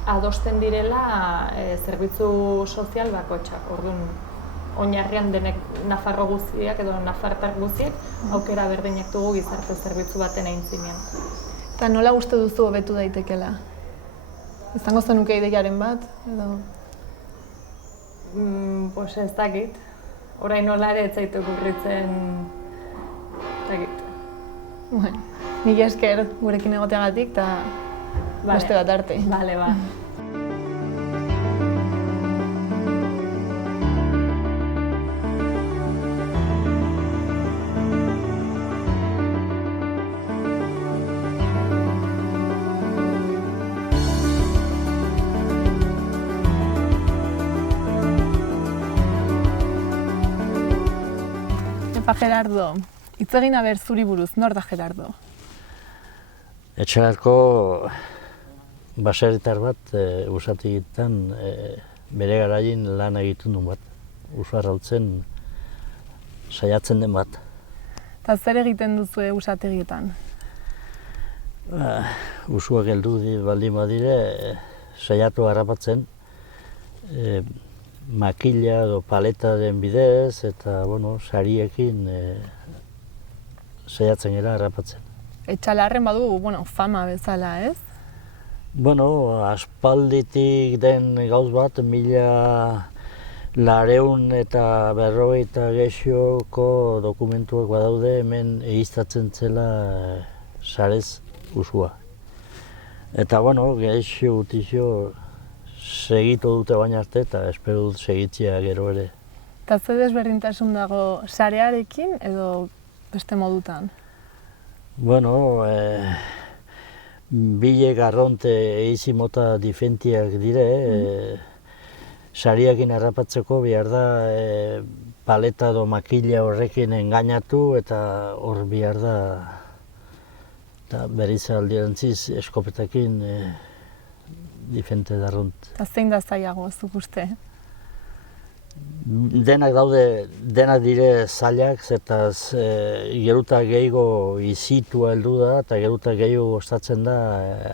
adosten direla zerbitzu sozial bakoitzak. Orduan, oinarrian denek Nafarro guztiak edo nafartar guztiek aukera berdinak dugu gizarte zerbitzu baten aintzinean. Eta nola uste duzu hobetu daitekela? Izango zenuke ideiaren bat, edo? Pues ez dakit. Orain nola ere ez zaitu okurritzen, ez dakit. Bueno, mila esker gurekin egoteagatik eta beste bat arte. Bale, ba. Epa Gerardo, hitz egin aber zuri buruz, nor da Gerardo? Etxalarko baserritar bat usategitan bere garaien lan egiten duen bat. Usu arrautzen saiatzen den bat. Eta zer egiten duzu usategietan? Usuak heldu baldin badire saiatu harrapatzen. Makila edo paletaren bidez eta sariekin saiatzen gara harrapatzen. Etxalarren badu, fama bezala, ez? Aspalditik den gauz bat, 1900 eta 50 gehioko dokumentuak badaude hemen egiztatzen zela sarez usua. Eta gehixo gutixo segitu dute baina arte eta espero dut segitzea gero ere. Eta ze desberdintasun dago sarearekin edo beste modutan? Bile garronte eizi mota diferentiak dire, sariakin harrapatzeko behar da paleta edo makila horrekin engainatu eta hor behar da berriz aldirantziz eskopetakin diferente darrunt. Eta zein da zailago, zuk uste? Denak daude, denak dire zailak, zetaz geruta gehiago izitua heldu da eta geruta gehiago gostatzen da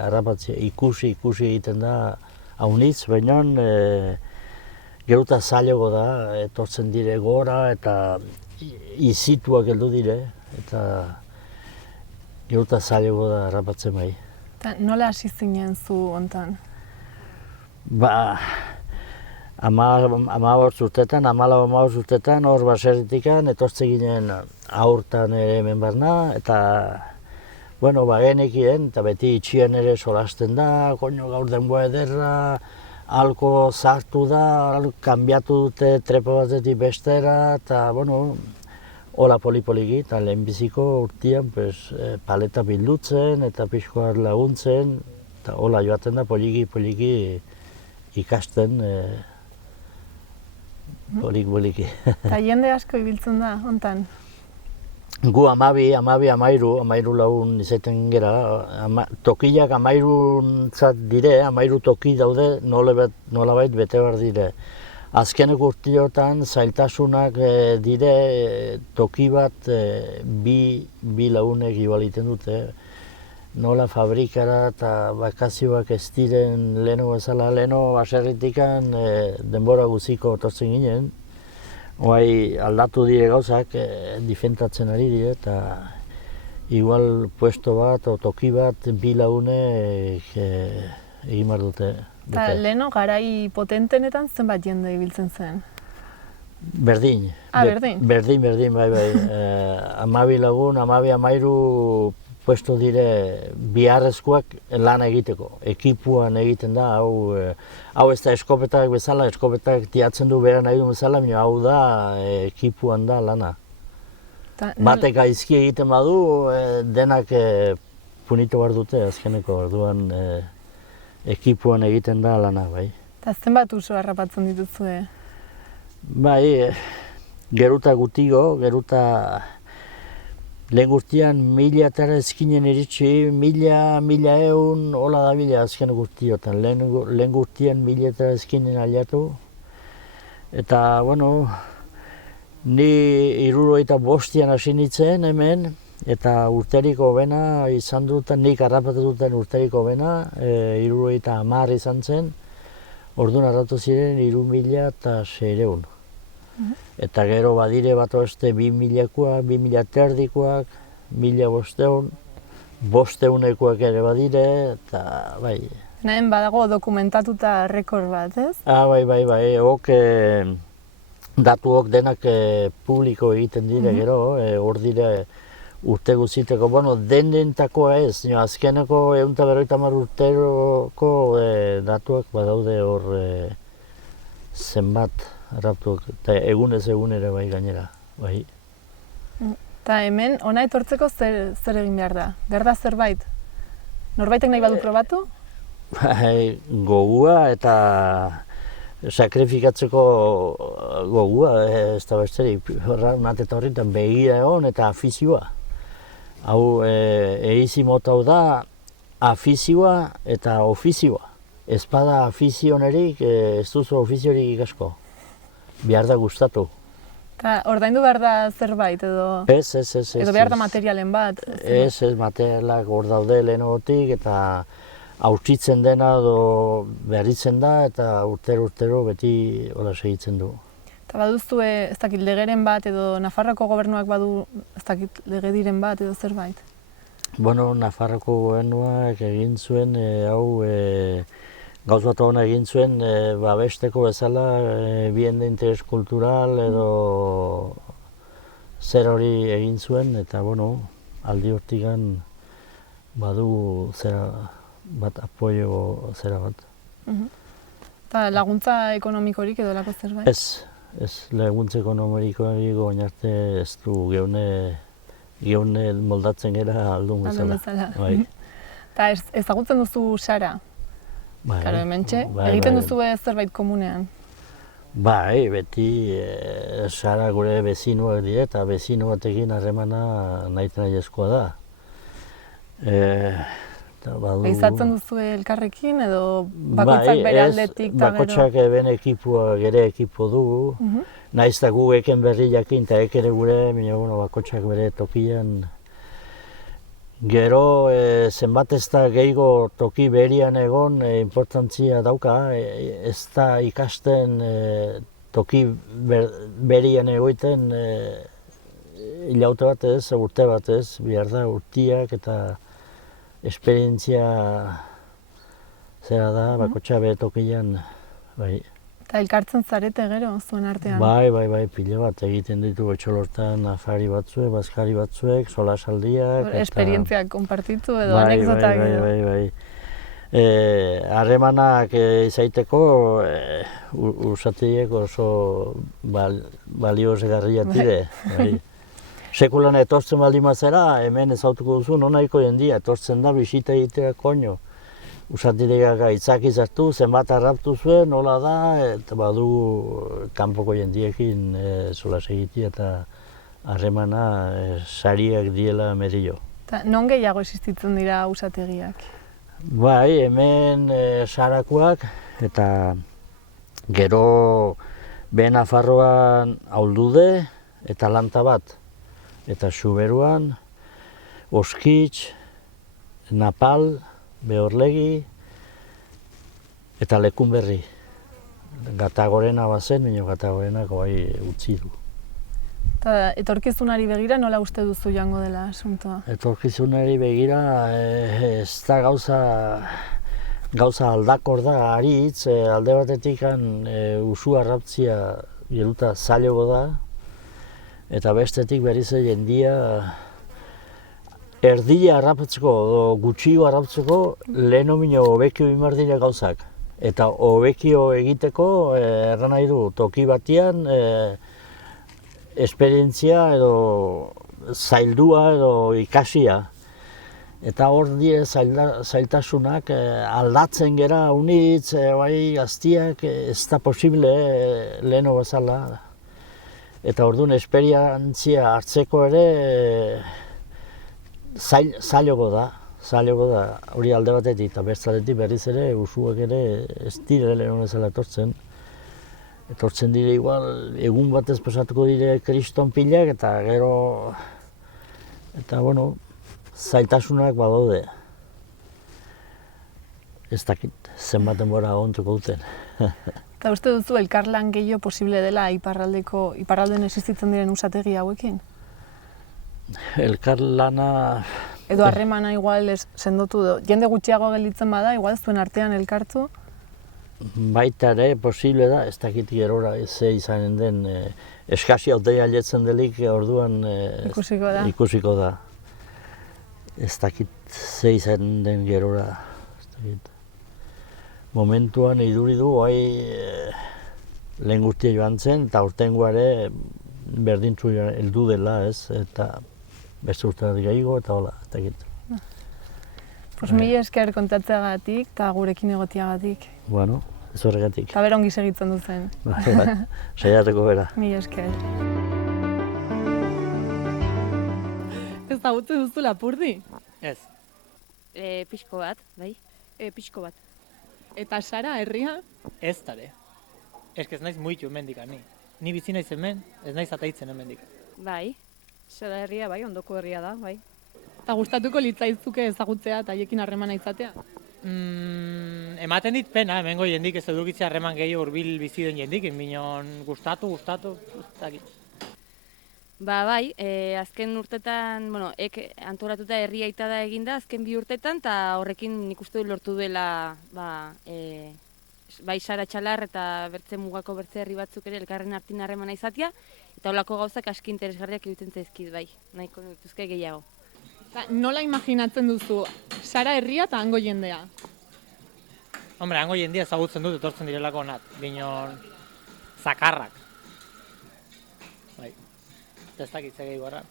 harrapatzea, ikusi egiten da haunitz, baina geruta zailago da, etortzen dire gora eta izituak heldu dire eta geruta zailago da harrapatzen bai. Eta nola hasi zinen zu hontan? 15 urtetan, 14 urtetan, hor baserritikan, etortze ginen aurtan ere hemen barna, eta bagenekien, eta beti itxian ere solasten da, gaur denboa ederra, halko zartu da, kanbiatu dute trepa batetik bestera, eta hola poli-poliki, eta lehenbiziko urtean paleta bildutzen eta pixkoak laguntzen, eta hola joaten da poliki ikasten, poliki. Eta jende asko ibiltzen da, hontan? Gu 12 lagun izaten gera, tokiak 13 dire, 13 toki daude, nolabait bete behar dire. Azkeneko urteotan zailtasunak dire, toki bat bi lagunek ibaliten dute. Nola fabrikara eta bakazioak ez diren leheno bezala, leheno baserritikan denbora guziko otortzen ginen. Aldatu dire gauzak, difentatzen ari dire eta igual puesto bat o toki bat bi lagunek egin behar dute. Eta leheno garai potentenetan zenbat jende ibiltzen zen? Berdin. Berdin? Berdin, bai. 12 lagun, 12-13 puesto dire biharrezkoak lan egiteko. Ekipuan egiten da, hau ez da eskopetak bezala, eskopetak tiatzen du bera nahi du bezala, baina hau da ekipuan da lana. Batek gaizki egiten badu, denak punitu behar dute azkeneko, orduan ekipuan egiten da lana, bai. Eta zenbat uso harrapatzen dituzue? Bai, geruta gutigo, lehen guztian 1000 ezkinen iritsi, 1000 hola da bila azken guztiotan. Lehen guztian 1000 ezkinen aliatu. Eta, ni 75 hasi nintzen hemen, eta urteriko bena izan duten, nik harrapatu duten urteriko bena, 70 izan zen. Orduan harratu ziren 3600. Eta gero badire bat beste 2.000-koak, 2.000 terdikoak, 1.500, 500-ekoak ere badire, eta bai. Nahen badago dokumentatuta rekord bat, ez? Bai, hok datuok denak publiko egiten dire gero, hor dire urte guziteko, bueno, denentakoa ez, azkeneko 150 urteroko datuak badaude hor zenbat harraptuak, eta egunez egun ere bai gainera, bai. Eta hemen, ona etortzeko zer egin behar da? Behar da zerbait? Norbaitek nahi badu probatu? Bai, gogua eta sakrifikatzeko gogua, ez da besterik, horret eta horretan begira egon eta afizioa. Hau, eizi mota hau da, afizioa eta ofizioa. Ez bada afizionerik, ez duzu ofiziorik ikasko. Behar da gustatu. Eta ordaindu behar da zerbait edo... Ez. Edo behar da materialen bat? Ez, materialak hor daude lehenagotik eta hautzitzen dena edo berritzen da eta urtero beti hola segitzen du. Eta baduzu, ez dakit, legeren bat edo Nafarroako gobernuak badu, ez dakit, legediren bat edo zerbait? Bueno, Nafarroako gobernuak egin zuen, hau gauz bat hona egin zuen, babesteko bezala, bien de interes kultural edo zer hori egin zuen, eta bueno, aldi hortigan badu zera bat, apoio zera bat. Eta laguntza ekonomikorik edo lako zerbait? Ez laguntza ekonomikorik oin arte ez du geune moldatzen gera aldun bezala. Eta ezagutzen duzu Sara? Karo, hementxe, egiten duzu zerbait komunean? Bai, beti Sara gure bezinuak dira eta bezinu batekin harremana nahi-nahiezkoa da. Izatzen duzu elkarrekin edo bakoitzak bere aldetik eta gero? Bakoitzak bere ekipoa, gere ekipo dugu. Nahiz eta gu eken berri jakin eta ek ere gure, bakoitzak bere tokian. Gero, zenbat ez da gehiago toki berian egon, importantzia dauka, ez da ikasten toki berian egoiten hilaute bat ez, urte bat ez, behar da urtiak eta esperientzia zera da, bakotxa bere tokian, bai. Eta elkartzen zarete gero, zuen artean? Bai, pila bat egiten ditu etxolortan afari batzuek, bazkari batzuek, solasaldiak. Esperientziak konpartitu edo anekdotak edo? Bai. Harremanak izaiteko, usatiek oso baliosegarriak dire. Sekulan etortzen baldin bazera, hemen ezautuko duzu, nonaiko jendia, etortzen da bisita egitea koño. Usatirek aitzaki zartu, zenbat harraptu zuen, nola da, eta badu kanpoko jendiekin solas egitea eta harremana sariak diela merillo. Eta non gehiago existitzen dira usategiak? Bai, hemen Sarakoak eta gero behe Nafarroan Auldude eta Lanta bat. Eta Xuberuan, Oskitz, Napal, Behorlegi eta Lekunberri. Gatagorena bazen, baina Gatagorenak bai utzi du. Eta etorkizunari begira nola uste duzu joango dela asuntoa? Etorkizunari begira ez da gauza aldakor da, haritz, alde batetik usu harraptzia geruta zailago da, eta bestetik berriz jendia erdia harrapatzeko edo gutxio harrapatzeko lehen omino hobekio imar dira gauzak. Eta hobekio egiteko erran nahi du toki batian esperientzia edo zaildua edo ikasia. Eta hor dire zailtasunak aldatzen gera unitz, bai gaztiak ez da posible leheno bezala. Eta orduan esperientzia hartzeko ere zailago da, hori alde batetik eta bestaldetik berriz ere usuak ere ez dire lehen bezala etortzen. Etortzen dire igual, egun batez pasatuko dire kriston pilak eta gero, eta bueno, zailtasunak badaude. Ez dakit, zenbat denbora ontuko duten. Eta uste duzu elkarlan gehiago posible dela iparralden existitzen diren usategi hauekin? Elkarlana... Edo harremana igual sendotu do. Jende gutxiago gelditzen bada, igual zuen artean elkartu? Baita ere, posible da, ez dakit gerora ze izanen den, eskasi hautei aletzen delik, orduan ikusiko da. Ez dakit ze izanen den gerora, ez dakit. Momentuan iduri du, lehen guztia joan zen, eta urtengoa ere berdintzu heldu dela, ez, eta beste urtenatik gehiago, eta hola, ez dakit. Pues mila esker kontatzeagatik eta gurekin egotiagatik. Bueno, ez horregatik. Eta bera ongi segitzen duzen. Saiateko bera. Mila esker. Ezagutzen duzu Lapurdi? Ez. Pixko bat, bai? Pixko bat. Eta Sara, herria? Ez tare. Ez naiz muitu hemendik ni. Ni bizi naiz hemen, ez naiz ataitzen hemendik. Bai. Sara herria, bai, ondoko herria da, bai. Eta gustatuko litzaizuke ezagutzea eta haiekin harremana izatea? Ematen dit pena, hemengo jendik ez edukitzea harreman gehiago hurbil bizi den jendik, minon gustatu, ez dakit. Ba, bai, azken urtetan, antolatuta herria itada eginda, azken 2 urtetan, eta horrekin nik uste dut lortu duela, bai Sara Txalar eta bertze mugako bertze herri batzuk ere elkarren artin harremana izatea, eta holako gauzak aski interesgarriak egiten zaizkit, bai, nahiko dituzke gehiago. Nola imaginatzen duzu, Sara herria eta hango jendea? Hombre, hango jendea ezagutzen dut etortzen direlako nat, binon zakarrak. Bai, eta ez dakit zegei gorra.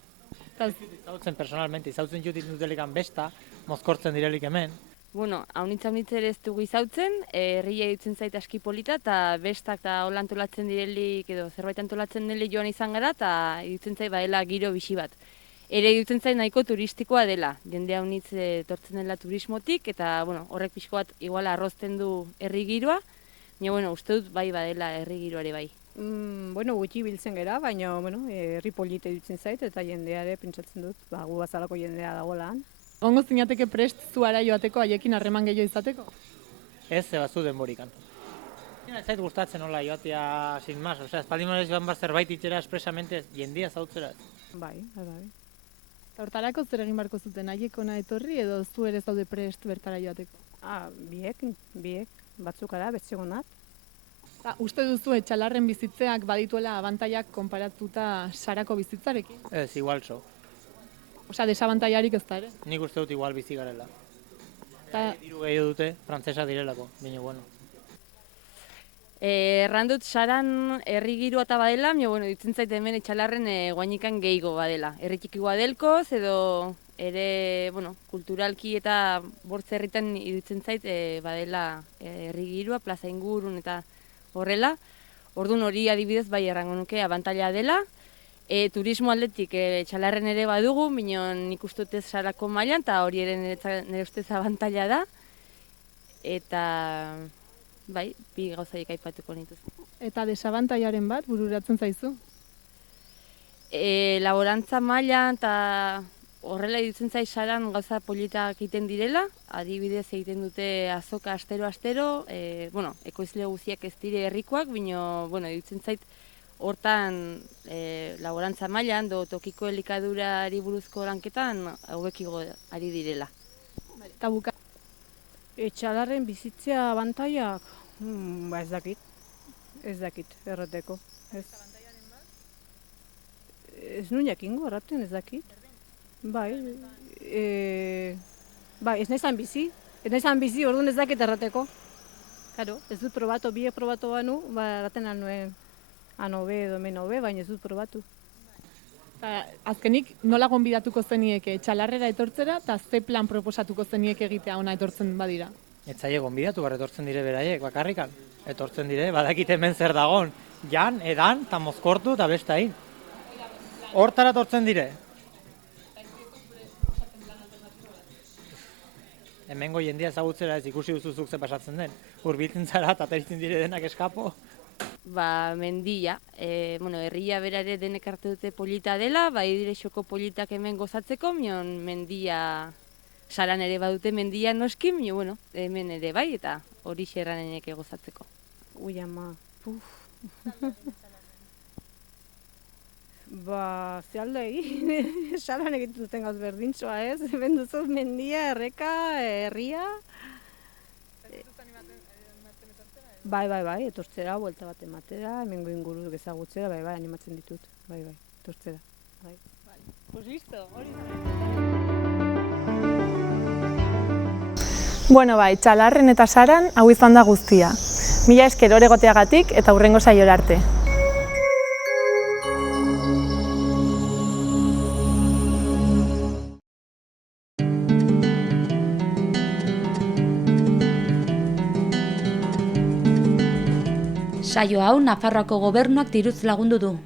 Ezagutzen personalmente, ezagutzen jutit dutelikan besta, mozkortzen direlik hemen. Bueno, haunitza ere ez dugu izautzen, herria ditzen zait aski polita, eta bestak eta hola antolatzen direlik, edo zerbait antolatzen direlik joan izan gara, eta ditzen zait baela giro bixi bat. Ere ditzen zait nahiko turistikoa dela, jende haunitz etortzen dela turismotik, eta horrek pixko bat igual arrozten du herri giroa, baina uste dut bai badela herri giroare bai. Gutxi biltzen gara, baina herri polite ditzen zait, eta jendeare pentsatzen dut, gu bazalako jendea dagoela. Gongo zinateke prest zuara joateko haiekin harreman gehiago izateko? Ez, zebazu denborikan. Ez zait gustatzen hola joatea sin mas, espaldin marez joan bat zerbait itxera espresamente jendia zautzera. Bai. Eta hortarako zer egin barko zuten, haiek ona etorri edo zu ere zaude prest bertara joateko? Biek, batzuk ara, betzegonat. Uste duzu Txalarren bizitzeak badituela abantaiak konparatuta Sarako bizitzarekin? Ez, igual so. Osea, desabantaiarik ez da ere? Nik uste dut igual bizi garela. Diru gehiago dute, frantzesa direlako, baina bueno. Errandut Saran herri giroa eta badela, ditzen zait hemen Txalarren guainikan gehiago badela. Herri txiki delkoz edo ere, kulturalki eta bortz herritan iruditzen zait badela herri giroa, plaza ingurun eta horrela. Orduan hori adibidez bai errango nuke abantaila dela. Turismo aldetik Txalarren ere badugu, minon nik uste dut Sarako mailan, eta hori ere nire ustez abantaila da. Eta, bai, bi gauzaik aipatuko nituz. Eta desabantailaren bat bururatzen zaizu? Laborantza mailan eta horrela iruditzen zait Saran gauza politak egiten direla, adibidez egiten dute azoka astero, ekoizle guztiak ez dire herrikoak, bino, iruditzen zait hortan laborantza mailan, tokiko elikadurari buruzko lanketan hauekiko ari direla. Eta buka? Txalarren bizitzea abantaiak, ez dakit, errateko. Ez nuen jakingo, erraten ez dakit. Bai, ez nahizan bizi, orduan ez dakit errateko. Karo, ez dut probatu, biek probatu banu, erraten nuen anobe edo menobe, baina ez dut probatu. Azkenik, nola gonbidatuko zenieke Txalarrera etortzera eta ze plan proposatuko zenieke egitea ona etortzen badira? Etzaile gonbidatu, etortzen dire beraiek, bakarrikan. Etortzen dire, badakit hemen zer dagon. Jan, edan, eta mozkortu, eta bestain. Hortara etortzen dire. Hemengo jendia ezagutzera ez ikusi duzuzuk ze pasatzen den. Hurbiltzen zara eta ataritzen dire denak eskapo. Mendia, herria bera ere denek arte dute polita dela, bai dire xoko politak hemen gozatzeko, mendia, Saran ere badute mendia noski, hemen ere bai, eta hori xerraneneke gozatzeko. Ui ama, puf. Ba, ze aldo egin, salan egiten duten gauz berdintxoa ez, hemen duzu mendia, erreka, herria. Bai, etortzera, buelta bat ematera, hemengo inguru ezagutzera, bai, animatzen ditut, bai, etortzera. Bai. Pues listo, hori Bueno, bai, Txalarren eta Saran hau izan da guztia. Mila esker hor egoteagatik eta hurrengo saiora arte. Saio hau Nafarroako Gobernuak diruz lagundu du.